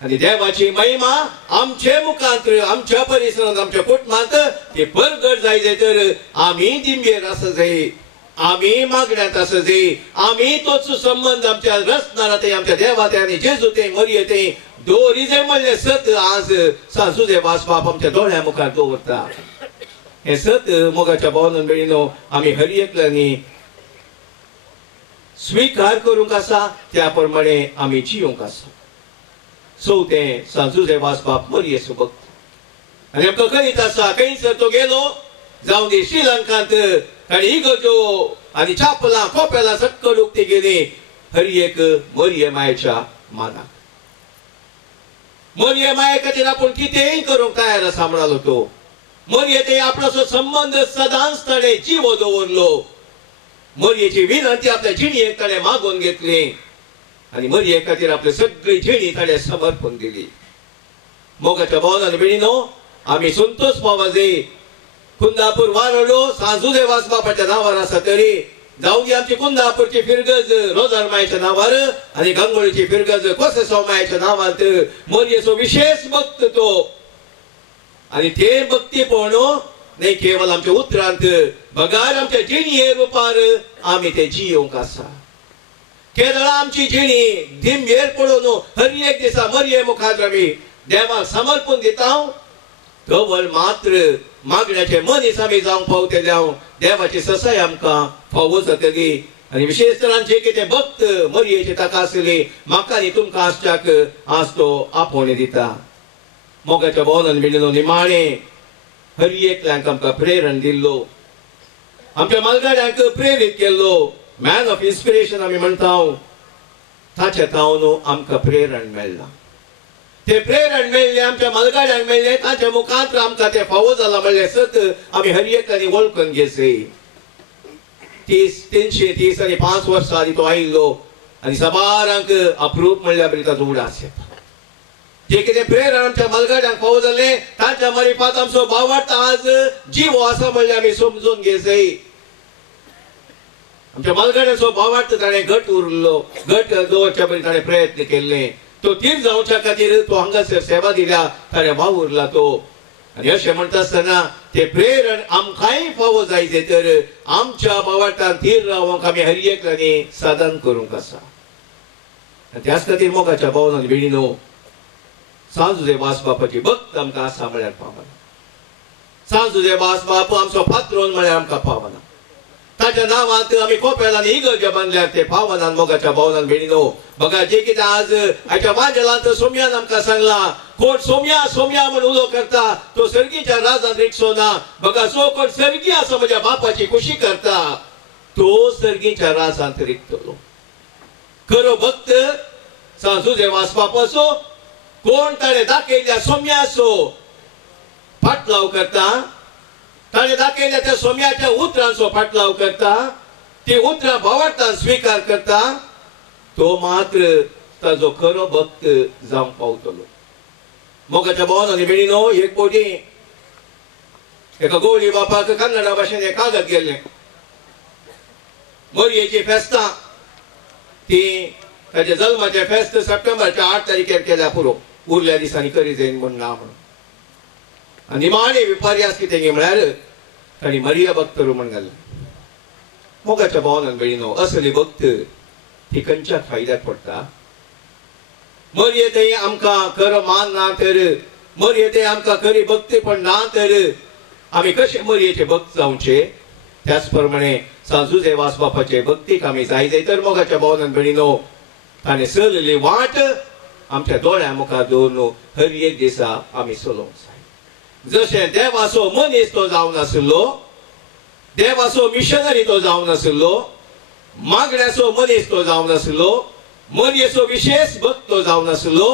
आनी देवाची महिमा आमचे मुखांत आमच्या परिसरांत आमच्या कुटुंबांत ती परगट जाय तर आमी दिंबेर आसा जाय आमी मागण्यात आसा जाय आमी तोच संबंध आमच्या रचनारातय आमच्या देवातय आनी जेजूतय मरयेतय दवरी जाय म्हणलें सत आज साजूचे वासबाप आमच्या दोळ्या मुखार दवरता हे सत मोगाच्या भावनान बेडिनो आमी हर एकल्यानी स्वीकार करूंक आसा त्या प्रमाणे आमी जियोंक आसा चवथें साजूचे वासबाप मरयेचो भक्त आनी आमकां कळीत आसा खंयसर तो गेलो जावं दी श्रीलंकांत ताणी इगर्जो आनी चापलां कोपेलां सक्कल उक्ती गेली हर एक मरये मायेच्या मानाक मरये माये खातीर आपूण कितेंय करूंक तयार आसा म्हणलो तो मरयेते आपणाचो संबंध सदांच ताणें जिवो दवरलो मरयेची विनंती आपल्या जिणयेक ताणें मागून घेतली आनी मरये खातीर आपली सगळी जिणी ताणें समर्पण दिली मोगाच्या भावनान बेडिनो आमी संतोष पावो जाय कुंदापूर वारलो साजूचे वासबापाच्या नांवार आसा तरी जावं दी आमची कुंदापूरची फिरगज रोजार मायेच्या नांवार आनी गंगोळीची फिरगज कोसेसांव मायेच्या नांवांत मरयेचो विशेष भक्त तो आनी ते भक्ती पळोवन न्ही केवळ आमच्या उतरांत बगार आमच्या जिणये रुपार आमी ते जियोंक आसा केवळ आमची जिणी दिंबेर पळोवन हर एक दिसा मरये मुखार आमी देवाक समर्पण दिता केवळ मात्र मागण्याचे मनीस आमी जावंक पावतले हांव देवाची ससाय आमकां फावो जातली आनी विशेश तरान जे कितें भक्त मरयेची ताका आसली म्हाका आनी तुमकां आसच्याक आज तो आपोवणें दिता मोगाच्या भावनान बेडिनो निमाणे हर एकल्यांक आमकां प्रेरण दिल्लो आमच्या मालगाड्यांक प्रेरीत केल्लो मॅन ऑफ इन्स्पिरेशन आमी म्हणटा ताचे तावन आमकां प्रेरण मेळ्ळां ते प्रेरण मेळ्ळें आमच्या मालगाड्यांक मेळ्ळें ताच्या मुखांत आमकां ते फावो जाला म्हणलें सत आमी हर एकानी वळखून घेसय 335 वर्सां आदी तो आयिल्लो आनी सबारांक अप्रूप म्हणल्यार बरी ताचो उडास येता जे कितें प्रेरण आमच्या मलगड्यांक फावो जालें तांच्या मरिपात आमचो भावार्थ आज जीव आसा म्हणल्यार आमी समजून घेयसय. आमच्या मलगड्याचो भावार्थ ताणें घट उरलो, घट दवरच्या पयलीं ताणें प्रयत्न केल्ले. तो तीर जावच्या खातीर तो हांगासर सेवा दिल्या, ताणें भाव उरला तो. आनी अशें म्हणटा आसतना ते प्रेरण आमकांय फावो जायचे तर आमच्या भावार्थान थीर रावंक आमी हर एकल्यानी साधन करूंक आसा. त्याच खातीर मोगाच्या भावनान भयणीनो, सांजुजे वास बापाची भक्त आमकां आसा म्हळ्यार पावना. सांजुजे वास बाप आमचो पात्रोन म्हळ्यार आमकां पावना. ताच्या नांवांत आमी कोपेलांनी इगर्ज बांदल्यार ते पावनान मोगाच्या भावनान भयणीनो. बघा जे कितें आज हाच्या मांजलांत सोम्यान आमकां सांगला, कोण सोम्या सोम्या म्हूण उलो करता तो सर्गीच्या राजान रिक्षो ना. बघा जो कोण सर्गी आसा म्हज्या बापाची खुशी करता तो सर्गीच्या राजांत रिक्तलो. खरो भक्त सांजुजे वास बाप असो, कोण ताणें दाखयल्या सोम्या असो फाटलाव करता, ताणें दाखयल्या त्या सोम्याच्या उतरांचो फाटलाव करता, ती उतरां भावार्थान स्विकार करता, तो मात्र ताजो खरो भक्त जावंक पावतलो. मोगाच्या भावनांनी भयणीनो, एक फावटी एका गवळी बापाक कन्नडा भाशेन एक कागद गेल्ले. मरयेची फेस्तां ती ताच्या जल्माचे फेस्त सप्टेंबरच्या 8 तारखेर केल्या पुरो, उरल्या दिसांनी करी जाईन म्हूण ना म्हणून. आनी निमाणे विपर्यास कितें गे म्हळ्यार ताणी मरिया भक्त म्हूण घाल्लें. मोगाच्या भावनान भयणीनो, असली भक्त ती खंयच्या फायद्याक पडटा. मरये थंय आमकां खरो मान ना तर, मरये थंय आमकां खरी भक्तीपण ना तर आमी कशे मरयेचे भक्त जावचे. त्याच प्रमाणे सांजुजे वास बापाचे भक्तीक आमी जाय तर मोगाच्या भावनान भयणीनो, ताणें चलली वाट आमच्या दोळ्या मुखार दवरून हर एक दिसा आमी चलोवंक जाय. जशें देवाचो मनीस तो जावन नाशिल्लो, देवाचो मिशनरी तो जावन नाशिल्लो, मागण्याचो मनीस तो जावन नाशिल्लो, मरयेचो विशेष भक्त तो जावन नाशिल्लो,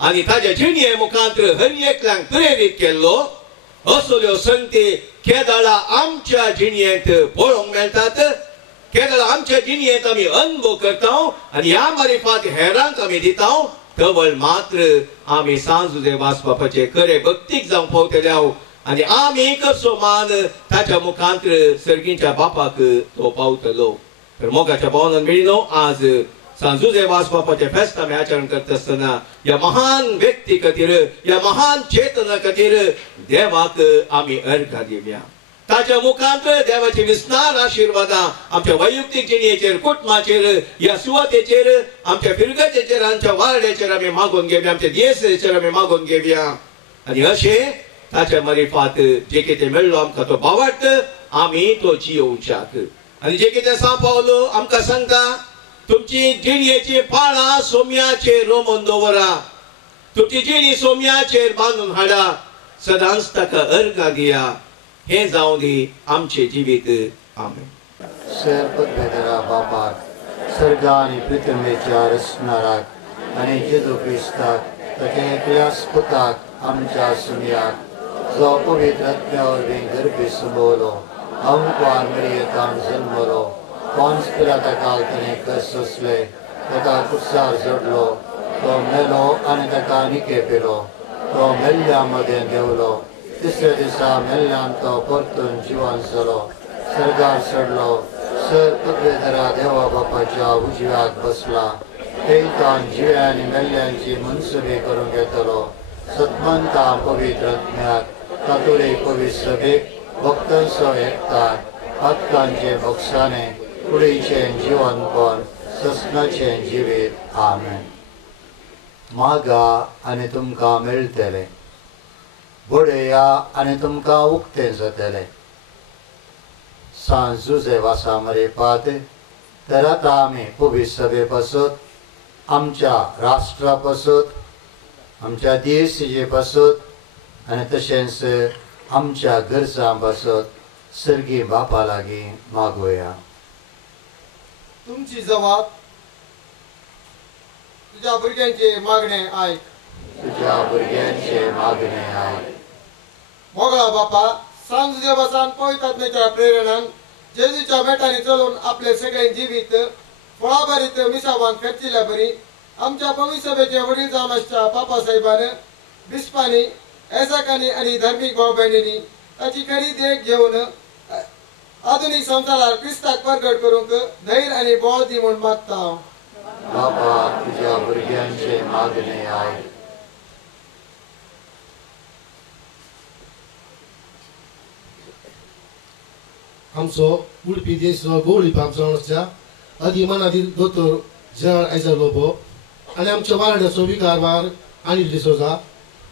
आनी ताच्या जिणये मुखांतर हर एकल्यांक प्रेरीत केल्लो, असल्यो संगती केदाळा आमच्या जिणयेंत पळोवंक मेळटात. केदाळा आमच्या जिणयेंत आमी अनुभव करता आनी ह्या मारिफात हेरांक आमी दिता. केवळ मात्र आमी सांजुजे वास बापाचे खरे भक्तीक जावंक पावतले आनी आमी कसो मान ताच्या मुखांतर सर्गीच्या बापाक तो पावतलो. तर मोगाच्या भावनान भयणीनो, आज सांजुजे वास बापाचे फेस्त आमी आचरण करता आसतना ह्या महान व्यक्ती खातीर, ह्या महान चेतना खातीर देवाक आमी अर्घ दिवया. ताच्या मुखांतर देवाची विस्तार आशिर्वादां आमच्या वैयक्तीक जिणयेचेर, कुटुंबाचेर, ह्या सुवातेचेर, आमच्या फिरगतेचेर, आमच्या वारड्याचेर आमी मागून घेवया, आमच्या दियेचेर आमी मागून घेवया. आनी अशें ताच्या मरिफात जे कितें मेळ्ळो आमकां तो भावार्थ आमी तो जियोवच्याक. आनी जे कितें सांग पावलो आमकां सांगता, तुमची जिणयेची पाळां सोम्याचेर रोमन दवरा, तुमची जिणी सोम्याचेर बांदून हाडा, सदांच ताका अर्घ दिया. हे जावं दी आमचे जिवीत. आमेन. सर्पद्वेदरा बापाक, सर्ग आनी पृथ्वीच्या रचणाराक आनी जेजू क्रिस्ताक, ताचे एकल्याच पुताक आमच्या सुमयाक, जो पवित्र आत्म्या वरवीं गर्भी सुबोवलो, अमकान मरियेंतान जल्मलो, पोंस पिलाता काल ताणें कस सोंसले, ताका कुसार जोडलो, तो मेलो आनी ताका निके पेलो, तो मेल्ल्या मदें देंवलो, तिसऱ्या दिसा मेल्ल्यान तो परतून जिवंत जालो, सर्गार चडलो, सर पदवेदरा देवा बापाच्या उजव्याक बसला. थंय जिव्या आनी मेल्ल्यांची मनसुबी करूंक येतलो. सत्मंतां पवित्र आत्म्याक, कातोलीक पवित्र सभेक, भक्तांचो एकठांय, आत्मांचे मोक्षाने, कुडीचें जिवनपण, ससनाचें जिवीत. आमेन. मागा आनी तुमकां मेळटलें, बडया आनी तुमकां उक्तें जातलें. सांजुजे वासा मरेपात तर आतां आमी पवित्र सभे पासत, आमच्या राष्ट्रा पासत, आमच्या देशाचे पासत आनी तशेंच आमच्या गरजां पासत सर्गी बापा लागीं मागोया. तुमची जबाब तुझ्या भुरग्यांचे मागणे आयक, तुझ्या भुरग्यांचे मागणे आयक. मोगळा बापा, सांजुजे वासान पवित्र आत्म्याच्या प्रेरणान जेजूच्या मेटांनी चलून आपले सगळे जिवीत फळाभरीत मिसावान खर्चिल्या बरी आमच्या पवित्र सभेचे वडील जावन आसच्या पापासाहेबान बिस्पांनी एसाकांनी आणि धार्मिक भाव बहिणींनी ताची खरी देख घेवन आधुनिक संवसारात क्रिस्ताक प्रगट करूंक धैर्य आणि बळ दी म्हूण मागता हांव. बापा तुझ्या भुरग्यांचे मागणे आय. आमचो उडपी देश गोवळी बाब जावन आसच्या अधिमनादी दोतोर जयाळ आयजा लोबो आनी आमच्या वार्डाचो विकारवार अनिल डिसोजा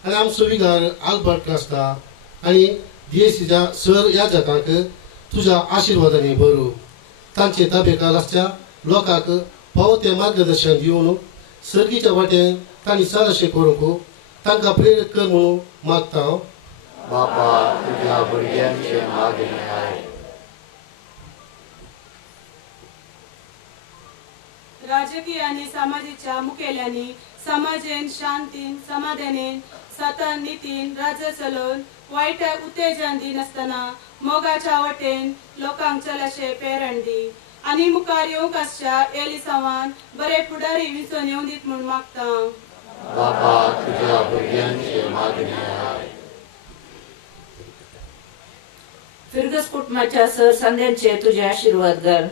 आनी आमचो विकार आल्बर्ट कास्ता आनी डीएसीच्या सर ह्या जगांक तुज्या आशिर्वादांनी भरू. तांचे ताबेकार आसच्या लोकांक फावो तें मार्गदर्शन दिवन सर्गीच्या वाटेन तांणी सारशें करूंक तांकां प्रेरीत कर म्हणून मागता हांव. बापा तुझ्या भुरग्यांचे मागणे आय. राजकीय आणि सामाजिकच्या मुखेल्यांनी समाजेन शांतीन समाधानेन सतत नीतीन राज्य चलोवन वायटाक उत्तेजन दिनासतना मोगाच्या वटेन लोकांक चलशे प्रेरण दी आनी मुखार येवंक आसच्या एलिसांवान बरे फुडारी विचून येवं दीत म्हूण मागता. बापा तुझ्या भुरग्यांचे मागणे आय. फिरगस कुटुंबाच्या सर संध्यांचे तुझे आशीर्वाद घाल.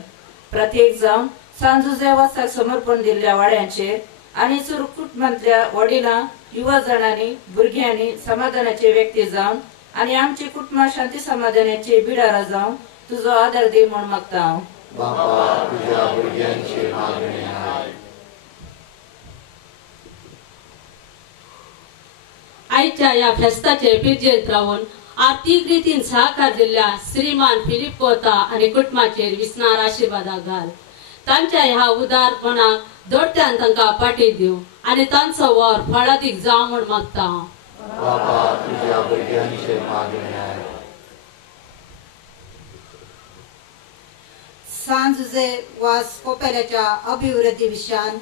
प्रत्येक जावन सांजुजे वासाक समर्पण दिल्ल्या वाड्यांचेर आनी सुरू कुटुंबांतल्या वडिलां युवा जाणांनी भुरग्यांनी समाधानाचे व्यक्ती जावन आनी आमची कुटुंबां शांती समाधानाची बिडारा जावन तुजो आदार दी म्हूण मागता हांव. बापा तुझ्या भुरग्यांचे मागणे आय. आयच्या ह्या फेस्ताचे पिर्जेंत रावन आर्थिक रितीन सहकार दिल्ल्या श्रीमान फिलिप कोता आनी कुटुंबाचेर विस्नार आशीर्वादाक घाल. तांच्या ह्या उदारपणाक दोडत्यान तांकां पाटी दिव आनी तांचो वर फळादीक जावं म्हूण मागता हांव. बापा तुझ्या भुरग्यांचे मागणे आय. सांजुजे वास कोपेल्याच्या अभिवृद्धी विशयान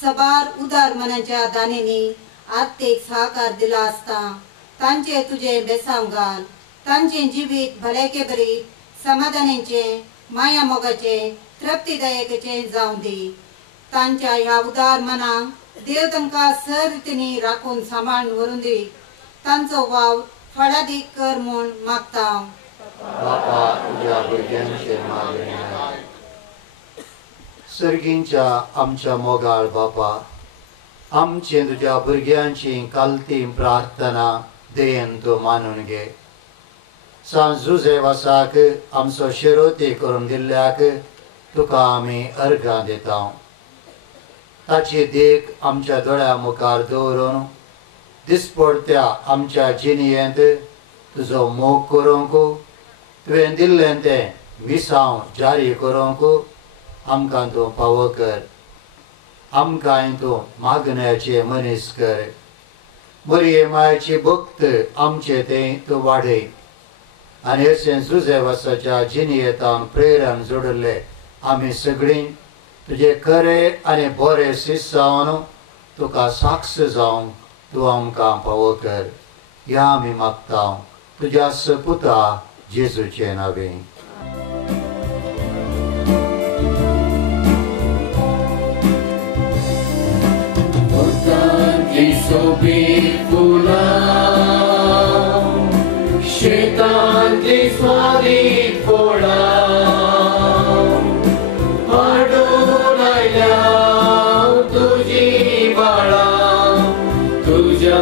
सबार उदार मनाच्या दानींनी आर्थिक सहकार दिला आसता तांचे तुझे बेसांव घाल. तांचे जिवीत भलायके बरी समाधानाचे माया मोगाचे तृप्तीदायकाचे जावं दी. तांच्या ह्या उदार मनाक देव तांकां सर रितींनी राखून सांबाळून व्हरून दी. तांचो वाव फळादीक कर म्हूण मागता हांव. बापा तुझ्या भुरग्यांचे मागणे आय. सर्गींच्या आमच्या मोगाळ बापा आमचे तुझ्या भुरग्यांची कालती प्रार्थना देयन तूं मानून घे. सांजुजे वासाक आमचो शिरोती करून दिल्ल्याक तुका आमी अर्गां दिता. ताची देख आमच्या दोळ्या मुखार दवरून दिसपडत्या आमच्या जिणयेंत तुजो मोग करूंक तुवें दिल्लें तें विसांव जारी करूंक आमकां तूं फावो कर. आमकांय तूं मागण्याचे मनीस कर. बरी मायेची भक्त आमचे तें तूं वाडय आनी अशें जुजे वासाच्या जिणयेंतान प्रेरण जोडले आमी सगळीं तुजे खरे आनी बरे शिश्य जावन तुका साक्ष जावंक तूं आमकां फावो कर. ह्या आमी मागता तुज्या सपुता जेजूचे नांवें. शेतांतली स्वारीक फोडा हाडून आयल्या तुजी बाळा तुज्या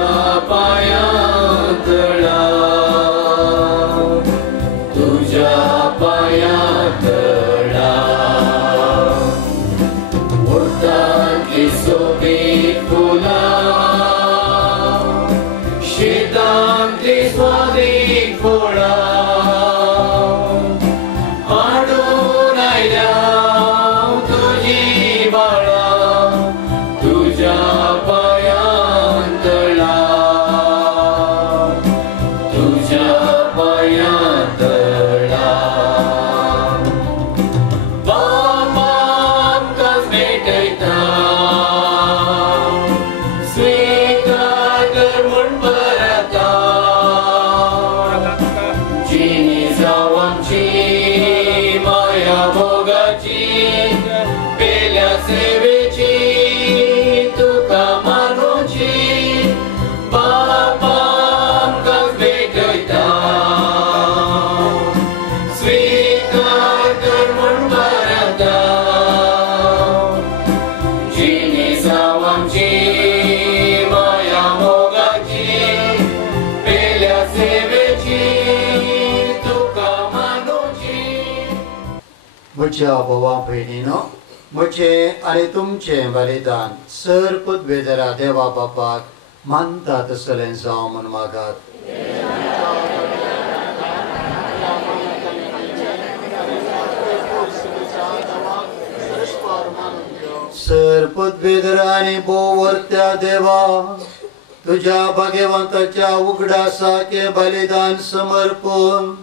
पांयां तळा तुज्या पांयां तळा ओटांतली सोबीत फुलां शेतांतली स्वारीक फोडा हाडून आयल्या तुजी बाळा तुज्या पांयां तळा तुज्या पांयां तळा. बाबा आमकां भेटयता स्वीकार कर म्हूण परता जिणी जावं आमची माया मोगाची पेल्या सेवेची तूं म्हज्या भावा भयणीनो, म्हजें आनी तुमचें बलिदान सर पदवेदरा देवा बापाक मानता तसलें जावं म्हूण मागात. सर पदवेदरा आनी बोवर्त्या देवा, तुझ्या भाग्यवंताच्या उगडासाके बलिदान समर्पण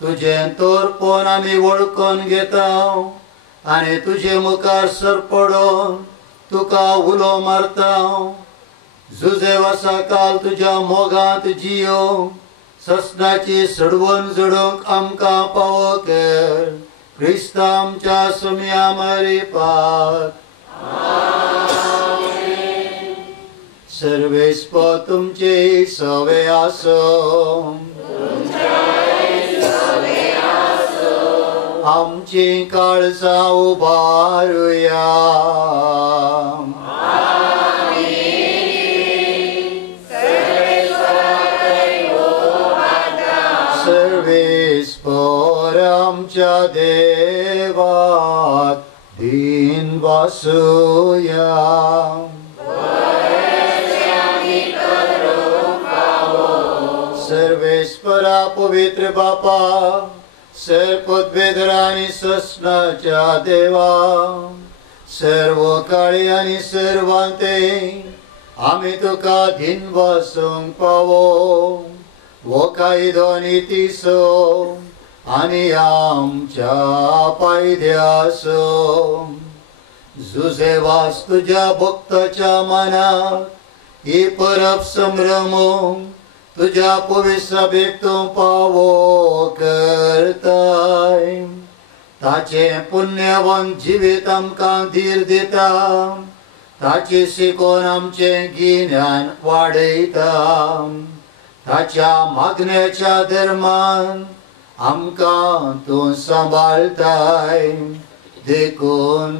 तुझें तोरपण आमी वळखून घेता आनी तुजे मुखार सरपडोन तुका उलो मारता. जुजे वासा काल तुज्या मोगांत जियो ससनाची सडवण जडोवंक आमकां पावो कर. क्रिस्ता आमच्या सुम्या मरिपाक. सर्वेस्प तुमचे सवे आसो. आमची काळजा उबारुया. सर्वेस्पर आमच्या देवाक दिन वासुया. सर्वेस्परा पवित्र बापा, सर पदवेदरा आनी ससनाच्या देवा, सर्व काळी आनी सर्वांते आमी तुका दिन वासूंक पावो. वो कायदो नितीसो आनी आमच्या पायद्यासो. जुजे वास तुज्या भक्ताच्या मनाक ही परब संभ्रम तुझ्या पवित्र सभेक तूं पावो करताय. ताचे पुण्यवंत जिवीत आमकां धीर दिता. ताची शिकोवन आमचें गिन्यान वाडयता. ताच्या मागण्याच्या धर्मान आमकां तूं सांबाळताय. देखून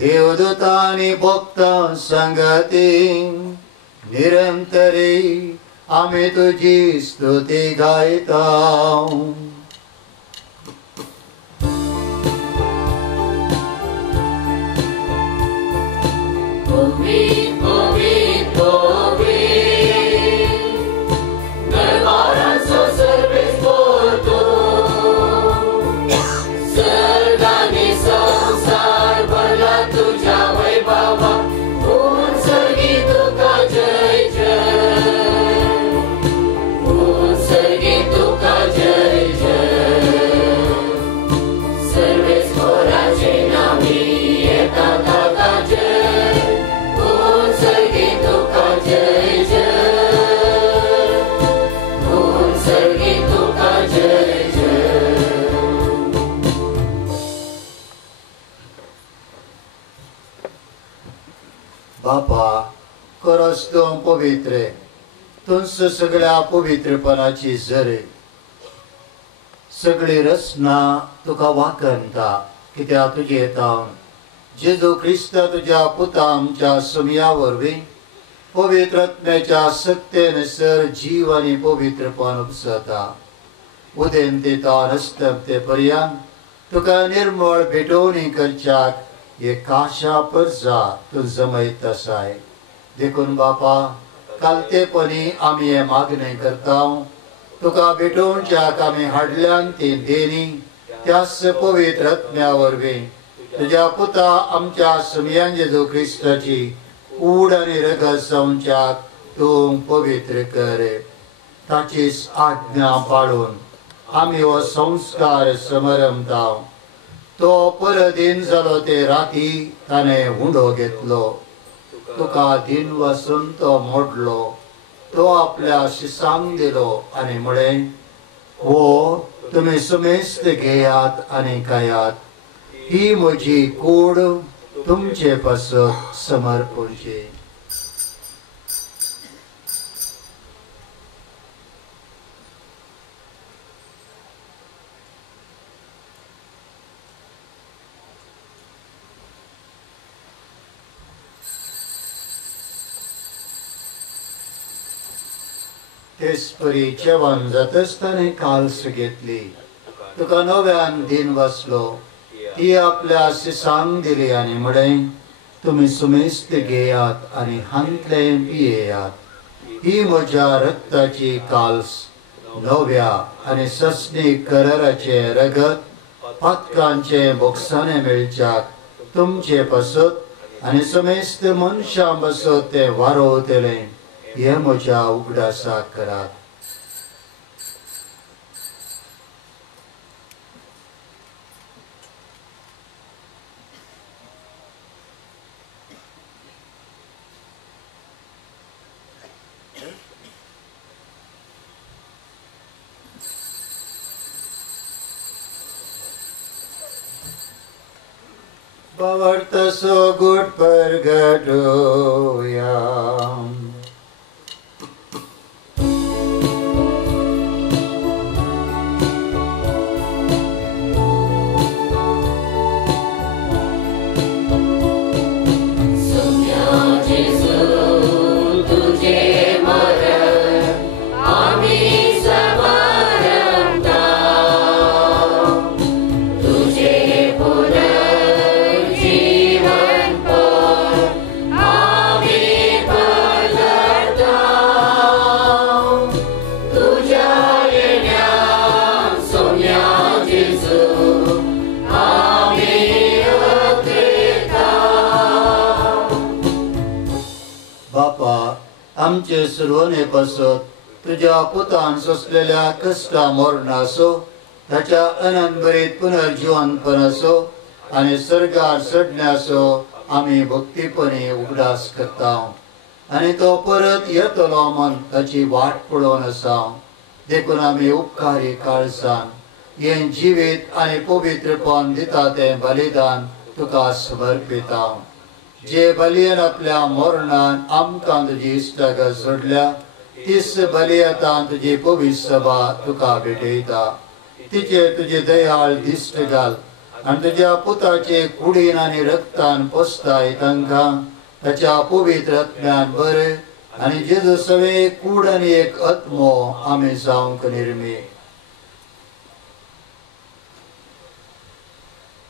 देवदूतां आनी भक्तां संगती निरंतरी आमी तुजी स्तुती गायता. बापा, खरोच तूं पवित्र. तुंच सगळ्या पवित्रपणाची झर. सगळी रचना तुका वाकणता. कित्याक तुजे येतावन जेजू क्रिस्ता तुज्या पुता आमच्या सुमया वरवीं पवित्र आत्म्याच्या सक्तेन सर जीव आनी पवित्रपण उपसता. उदेन ते तावन अस्तंते पर्यंत तुका निर्मळ भेटोवणी करच्याक ये काशा परजा तूं जमयत आसाय. देखून बापा, कालतेपणी आमी हे मागणे करता. तुका भेटोवच्याक आमी हाडल्यान ती देणी त्याच पवित्र आत्म्या वरवीं तुज्या पुता आमच्या सुमयान जेजू क्रिस्ताची कूड आनी रगत जावच्याक तूं पवित्र कर. ताचीच आज्ञा पाळून आमी हो संस्कार समरमता. तो परदीन जालो ते राती ताणें हुंडो घेतलो. तुका दिन वसून तो मोडलो. तो आपल्या शिसांक दिलो आनी म्हळें, हो तुमी सुमेस्त घेयात आनी खायात. ही म्हजी कूड तुमचे पासत समर्पणची. तेसपरी जेवण जातच ताणें काल्स घेतली. तुका नव्यान दिन वसलो. ही आपल्या शिसांक दिली आनी म्हणे तुम्ही सुमेस्त घेयात आनी हांतले पियेयात ही म्हज्या रक्ताची काल्स नव्या आनी ससनी कराराचे रगत पातकांचे बोगसाने मेळच्याक तुमचे पसत आनी समेस्त मनशां बसत ते वारोवतले हे म्हज्या उगडासाक करात. Pavartaso good pergatoyam. आमचे सर्वने पसत तुझ्या पुतान सोसलेल्या कष्टा मोरणासो ताच्या अनंतभरीत पुनर्जीवनपणासो आनी सर्गार चडण्यासो आमी भक्तीपणे उगडास करता आनी तो परत येतलो म्हण ताची वाट पळोवन आसा. देखून आमी उपकारी काळजान हे जिवीत आनी पवित्रपण दिता तें बलिदान तुका समर्पिता. जे बलियन आपल्या मोरणान आमकां तुजी इश्टागत सोडल्या तीच बलियतान तुजी पवित्र सभा तुका भेटयता. तिचेर तुजे दयाळ दिश्ट घाल आनी तुज्या पुताचे कुडीन आनी रक्तान पोसताय तांकां ताच्या पवित्र आत्म्यान बरे आनी जेजू सवे कूड आनी एक आत्मो आमी जावंक निर्मी.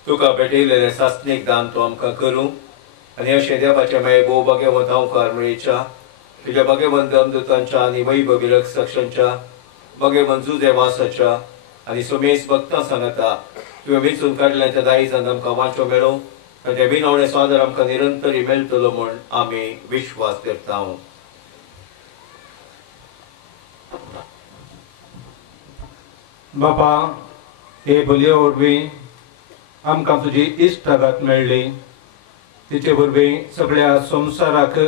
तुका भेटयलेले सासणीक दान तूं आमकां करूं आनी अशें देवाच्या माये भोव भगवंत हांवकार मेळीच्या तुज्या भगवंत दमदूतांच्या आनी वैभवी रक्षकांच्या भगवंत जुजे वासाच्या आनी सुमेश भक्तां सांगता तुवें वेचून काडल्या त्या दायजान आमकां वांचो मेळो ताचे विनवणे स्वादर आमकां निरंतरी मेळटलो म्हूण आमी विश्वास करता. बापा हे बलये वरवीं आमकां तुजी इश्टागत मेळ्ळी. तिचे वरवीं सगळ्या संवसाराक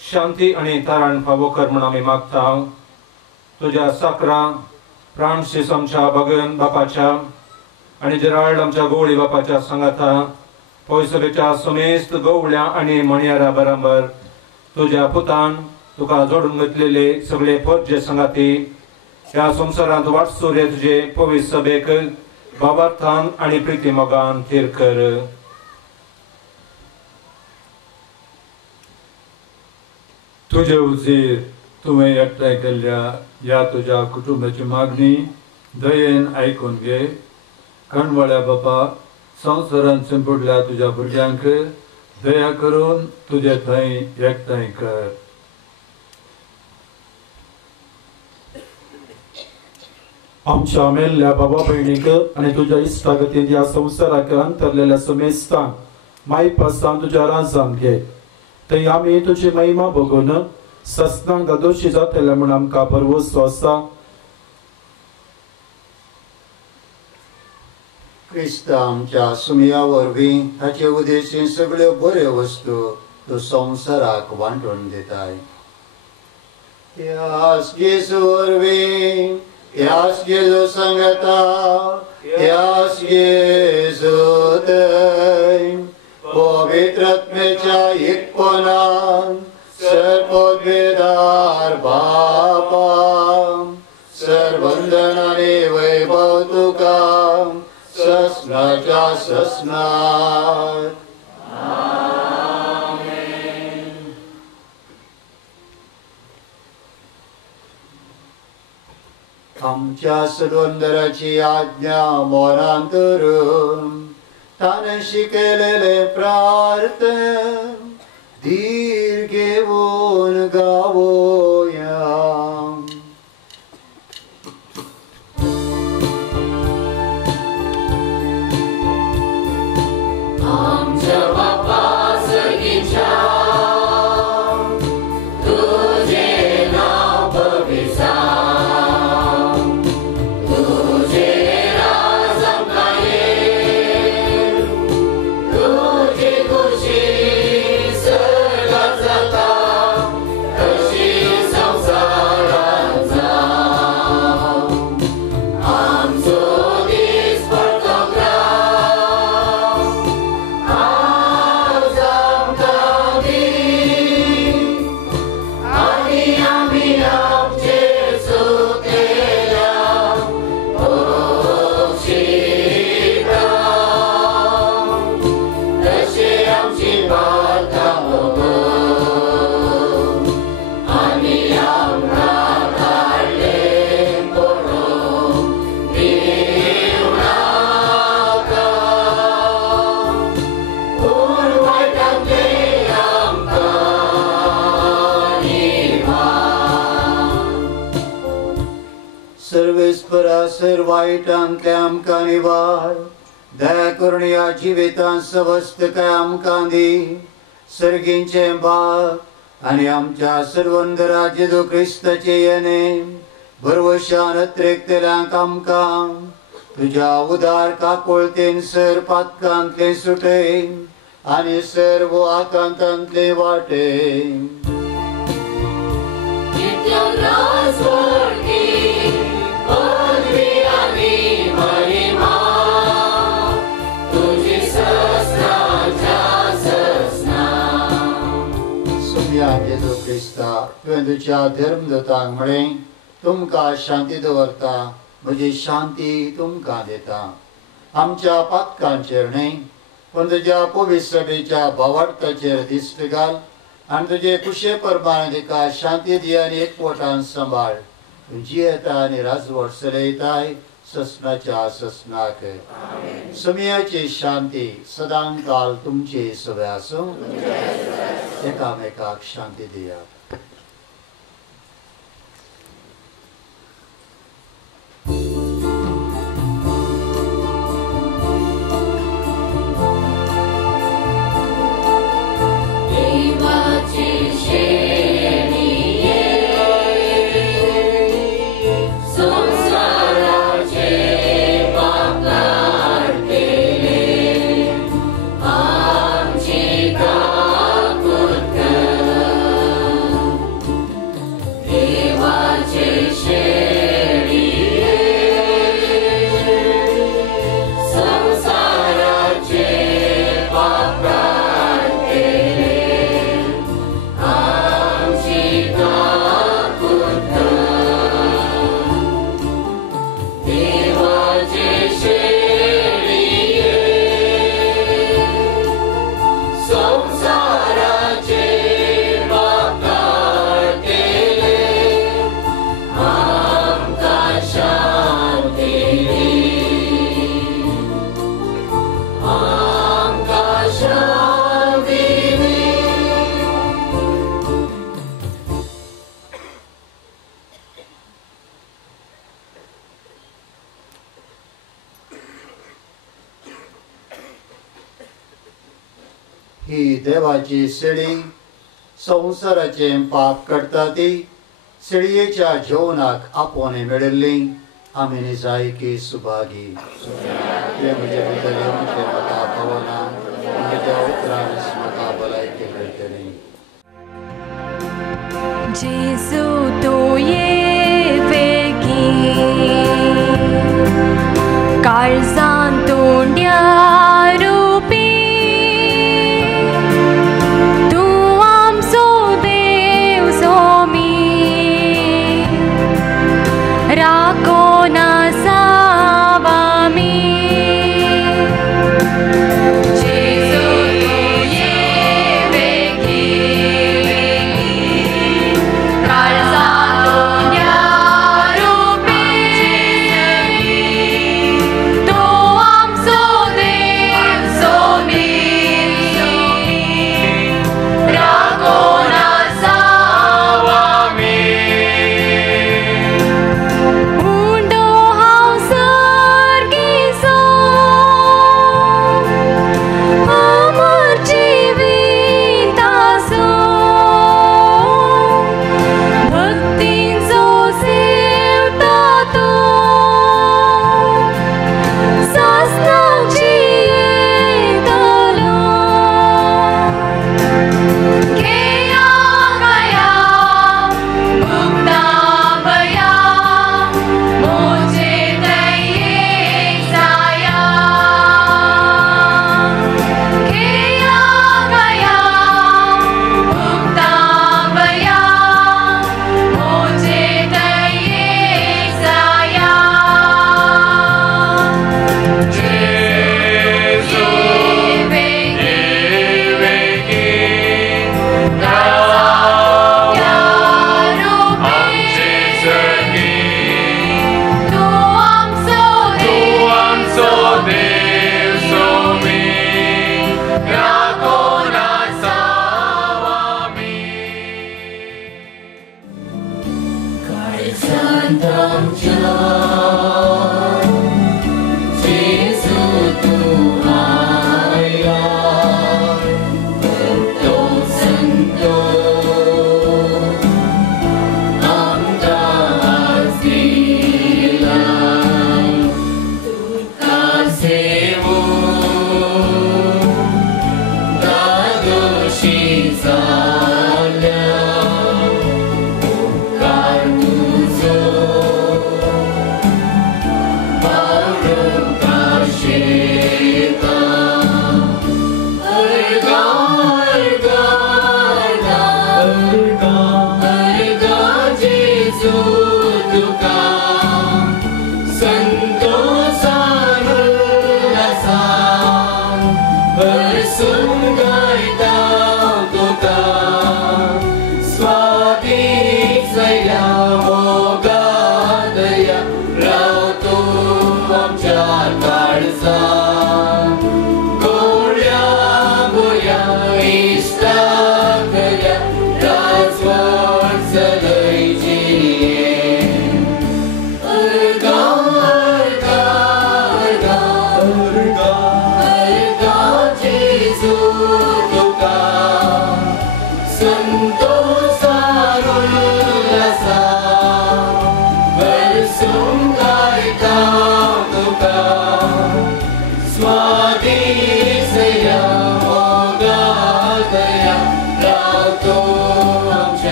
शांती आनी तारण फावो कर म्हूण आमी मागता. तुज्या साकरा प्राणशीस आमच्या भगवन बापाच्या आनी जराळ आमच्या गवळी बापाच्या सांगाता पयसुलेच्या समेस्त गवळ्या आनी मणयारा बराबर तुज्या पुतान तुका जोडून घेतलेले सगळे पोरजे संगाती ह्या संवसारांत वाटसुरे तुजे पवित्र सभेक बाबार्थान आनी प्रिती मोगान थीर कर. तुझे उजीर तुवें एकठांय केल्ल्या ह्या तुज्या कुटुंबाची मागणी दयेन आयकून घे. कणवळ्या बापा संवसारांत संपडल्या तुज्या भुरग्यांक दया करून तुजे थंय एकठांय कर. आमच्या मेल्ल्या बाबा भयणीक आनी तुज्या इश्टागतीन ह्या संवसाराक अंतरलेल्या समेस्तान मायपासान तुज्या राजान घे. थंय आमी तुजी महिमा भोगून सस्नांक दोशी जातले म्हूण आमकां भरवोसो आसा. क्रिस्ता आमच्या सुमया वरवीं ताचे उदेशीं सगळ्यो बऱ्यो वस्तू तूं संवसाराक वांटून दिताय. ह्याच जेजू वरवीं ह्याच जेजू सांगता ह्याच जेजू थंय पवित्र आत्म्याच्या एकपणान सर्वोद्वेदार बापा सर्वंदन आनी वैभव तुका ससनाच्या ससनार. आमच्या सुरवंदराची आज्ञा मोरान धरून ताने शिकलेले प्रार्थना धीर घेऊन गावोया. आमच्या बापा सगळीच्या तुझे नाव पविसा, तुझे राज आमकां येल, तुझी खुशी सर्गात जाता तशी संवसारांत जावं. आमचो दीस पडतो सर्वेस्परासर वाईटांतले आमकां निवार, दया करून या जिवितांत सवस्त काय आमकां दी. सर्गींचे भाग आनी आमच्या सर्वंद राज्य जो क्रिस्ताचे येणे भरवशान अत्रेकतेल्यांक आमकां तुज्या उदार काकोळतेन सर पातकांतले सुटय आनी सर्व आकांतांतले वाटे. जेजू क्रिस्ता तुवें तुज्या धर्मदूतांक म्हळें तुमकां शांती दवरता, म्हजी शांती तुमकां दिता. आमच्या पातकांचेर न्हय पण तुज्या पवित्र सभेच्या भावार्थाचेर दिश्ट घाल आनी तुजे कुशे प्रमाणे तिका शांती दी आनी एकवटान सांबाळ. तूं जियेता आनी राजवट चलयताय ससनाच्या ससनाक. समयाची शांती सदां काल तुमचे सवे आसूं. एकामेकाक शांती दिया. ही देवाची सिडी संसाराचे पाप करता ती सिडयेच्या जेवणाक आपोवणे मेळिल्ली आमी निजायकी सुभागी. म्हजे भितर येवचे म्हाका पावना, म्हज्या उतरान म्हाका भलायकी मेळटली. जेजू तूं ये बेगी काळजांत तोंड्या रुपी तूं आमचो देव सोमी राखोन आसाव आमी. तो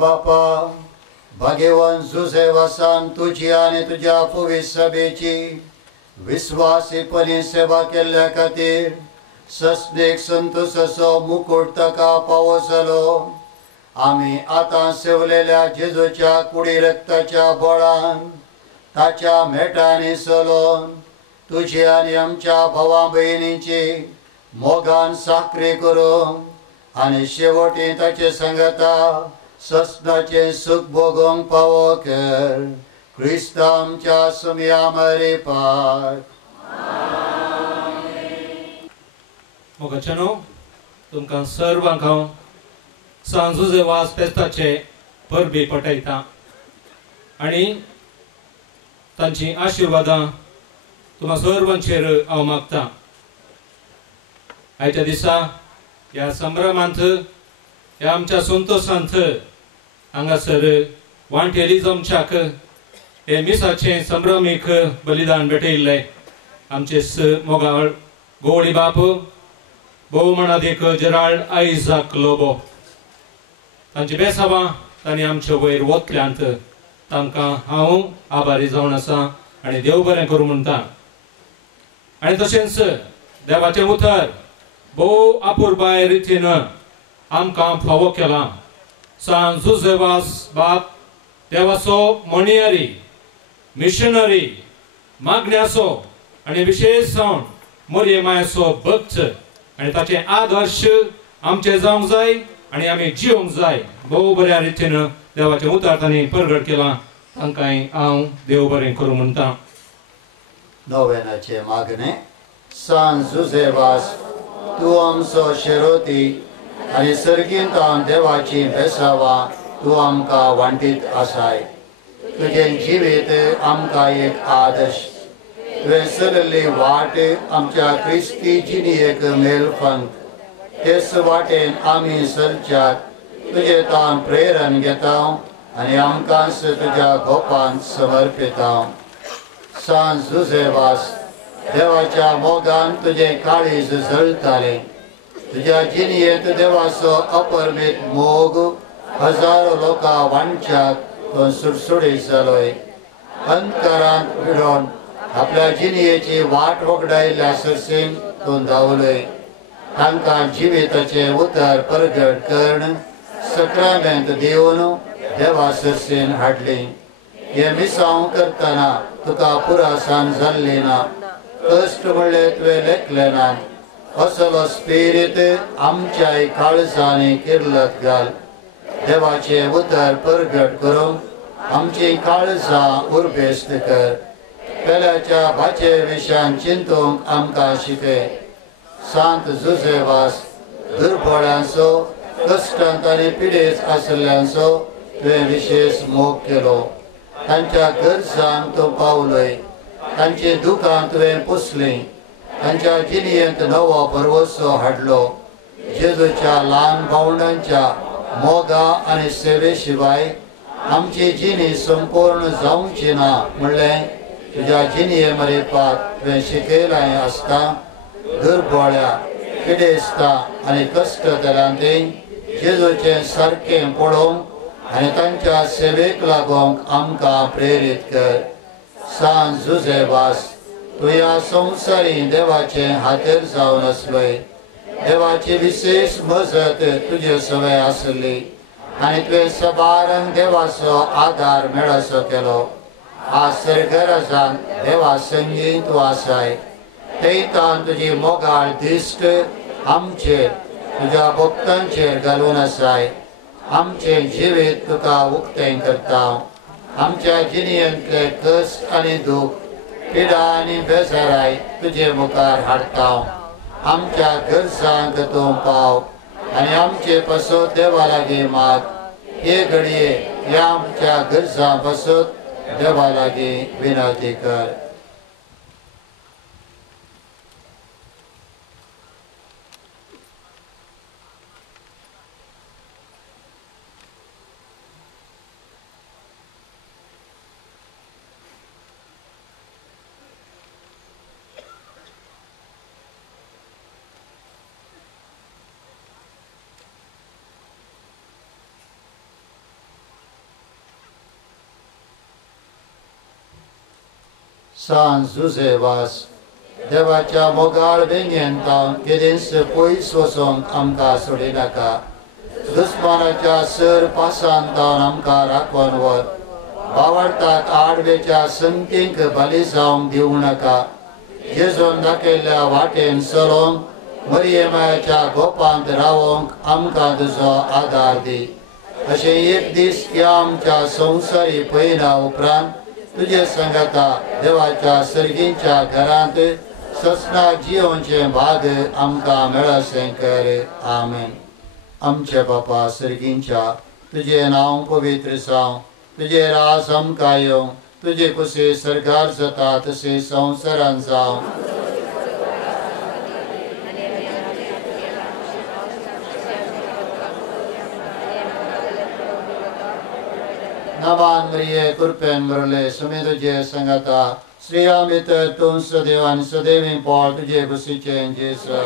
बापा भाग्यवान जुसेवासान तुझी आणि तुझ्या पवित्र सभेची विश्वासीपणे सेवा केल्या खातीर सस्नेक संतोषाचो मुकुट ताका पावसलो. आम्ही आता सेवलेल्या जेजूच्या कुडी रक्ताच्या बळान ताच्या मेटांनी चलोन तुझी आणि आमच्या भावा बहिणीची मोगान साखरी करूं आणि शेवटी ताचे संगता ससनाचे सुख भोगोंक पावो कर. क्रिस्ता आमच्या सुमया मरे पार. मोगाचनो तुमकां सर्वांक हांव सांजुजे वास फेस्ताचे परबी पटयता आनी तांची आशिर्वादां तुम्हा सर्वांचेर हांव मागता. आयच्या दिसा ह्या संभ्रमांत ह्या आमच्या संतोशांत हांगासर वांटेली जमच्याक हे मिसाचे संभ्रमीक बलिदान भेटयल्ले आमचे मोगाळ गोवळी बाप भोवमणाधिक जेराल्ड आयझाक लोबो तांची बेसावां तांणी आमच्या वयर वतल्यांत तांकां हांव आभारी जावन आसा आनी देव बरें करूं म्हणटा. आनी तशेंच देवाचें उतर भोव अपुरबाय रितीन आमकां फावो केला. सान जुसेवास बाप देवाचो मणियारी मिशनरी मागण्याचो आनी विशेश जावन मोरये मायेचो भक्त आनी ताचे आदर्श आमचे जावंक जाय आनी आमी जिवंक जाय. भोव बऱ्या रितीन देवाचें उतर तांणी परगट केलां. तांकांय हांव देव बरें करूं म्हणटा. नोवेनाचे मागणे. सान जुसेवास तूं आमचो शेरोती आनी सर्गींतान देवाची बेसावां तूं आमकां वांटीत आसाय. तुजें जिवीत आमकां एक आदर्श. तुवें चलिल्ली वाट आमच्या क्रिस्ती जिणेक मेलफंक. तेच वाटेन आमी चलच्यात तुजे तान प्रेरण घेता आनी आमकांच तुज्या गोपांत समर्पिता. सान जुसेवास देवाच्या मोगान तुजें काळीज जळटालें. तुज्या जिणेंत देवाचो अपरमीत मोग हजारो लोकां वांच्यात तो सुटसुडीत जालोय. अंतकारांत भिडोन आपल्या जिणेची वाट वगडायल्ल्या सरसेन तो धांवलोय. तांकां जिविताचें उतर परगट करण सक्रामेंत दिवन देवा सरसेन हाडली. हे मिसांव करतना तुका पुरासाण जाल्ली ना. कश्ट म्हणले तुवें लेखले नात. असलो स्पिरीत आमच्याय काळजांनी किर्लत घाल. देवाचे उतर परगट करून आमची काळजां उर्बेस्त कर. पेल्याच्या भाचे विशयान चिंतूंक आमकां शिकय. सांत जुसेवास दुर्बळांचो कश्टांत आनी पिडेत आशिल्ल्यांचो तुवें विशेश मोग केलो. तांच्या गरजांक तूं पावलोय. तांची दुखां तुवें पुसलीं. तांच्या जिणेंत नवो भरवोसो हाडलो. जेजूच्या ल्हान भावंडांच्या मोगा आनी सेवे शिवाय आमची जिणी संपूर्ण जावची ना म्हणलें तुज्या जिणये मरेपाक तुवें शिकयलां आसता. दुर्बळ्या पिडेस्ता आनी कश्ट केल्यांतय जेजूचें सारकें पळोवंक आनी तांच्या सेवेक लागोंक आमकां प्रेरीत कर. सान जुसेवास तूं ह्या संवसारी देवाचे हातेर जावन आसलोय. देवाची विशेष मजत तुजे सवय आसली आनी तुवें सबारांक देवाचो आदार मेळसो केलो. आज सर्गराजांत देवा संगी तूं आसाय. थंयतान तुजी मोगाळ दिश्ट आमचेर तुज्या भक्तांचेर घालून आसाय. आमचें जिवीत तुका उक्तें करता. आमच्या जिणेंतले कश्ट आनी दूख पिडा आनी बेजाराय तुजे मुखार हाडटा. आमच्या गरजांक तूं पाव आनी आमचे पासत देवा लागीं माग. हे घडये ह्या आमच्या गरजां पासत देवा लागीं विनंती कर. San Josevas देवाच्या मोगाळ बेंगेंता केदेंस पयस वचोंक आमकां सोडिनाका दुस्मानाच्या सर पासांतावन आमकां राखून व्हर वावरतात आडवेच्या संकेक बली जावंक दिवं नाका जेजून दाखयल्ल्या वाटेन चलोवंक मरियमाच्या गोपांत रावोंक आमकां तुजो आदार दी अशें एक दीस ह्या आमच्या संवसारी पयना उपरांत तुजे संगता देवाच्या सर्गीच्या घरांत ससनाक जियोवचे भाग आमकां मेळसें कर आमेन. आमचे बापा सर्गीच्या तुझे नांव पवित्र जावं तुझे रास आमकां येवं तुझे कुसे सरकार जाता तसे संवसारांत जावं नमान मरिये कृपेन भरले सुमे तुझे संगता श्रेया मित्र तूं सदैव आनी सदैवी पोळ तुझे कुशीचे जेसू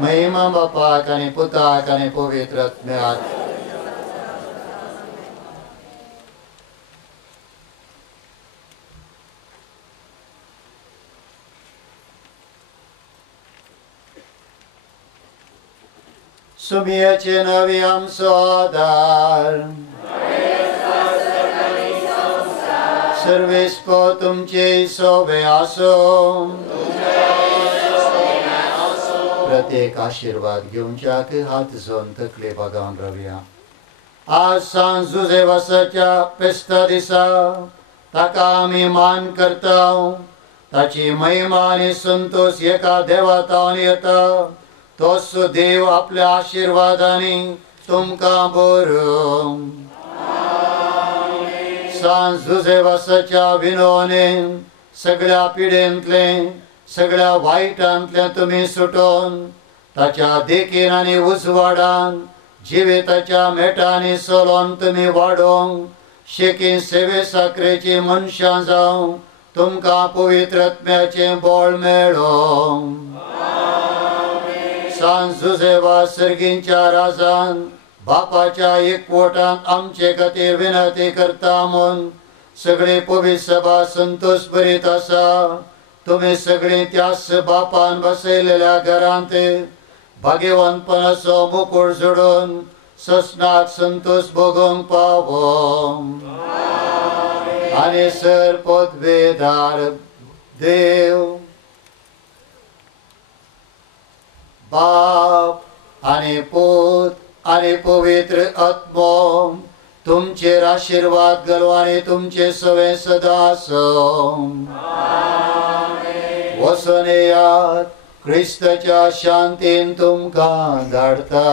महिमा बापाक आनी पुताक आनी पवित्र आत्म्याक सुमियाचे नवी आमचो आदार सर्वेस्को तुमचे सोबे आसो प्रत्येक आशीर्वाद घेवच्याक हात जोन तकले बगावन रावया. आज सांज जोसेफाच्या फेस्ता दिसा ताका आमी मान करता ताची महिमा आनी संतोष एका देवातावन येता तोच देव आपल्या आशीर्वादांनी तुमकां बरो. सांज जोसेफाच्या विनोवणेन सगळ्या पिडेंतले सगळ्या वायटांतले तुमी सुटोन ताच्या देखीन आनी उजवाडान जिविताच्या मेटांनी चलोन तुमी वाडोवंक शेकी सेवे साकरेची मनशां जावं तुमकां पवित्र आत्म्याचें बळ मेळो. सांज जोसेफा सर्गीच्या राजान बापाच्या एकवटांत आमचे खातीर विनंती करता म्हूण सगळी पवित्र सभा संतोष भरीत आसा. तुम्ही सगळी त्याच बापान बसयलेल्या घरांत भाग्यवंतपणाचो मुकुट जोडून ससनाक संतोष भोगूंक पावो आनी सर पदवेदार देव बाप आनी पूत आनी पवित्र आत्मो तुमचेर आशीर्वाद घालो आनी तुमचे सवे सदा आसूं. वचून येयात क्रिस्ताच्या शांतीन तुमकां धाडटा.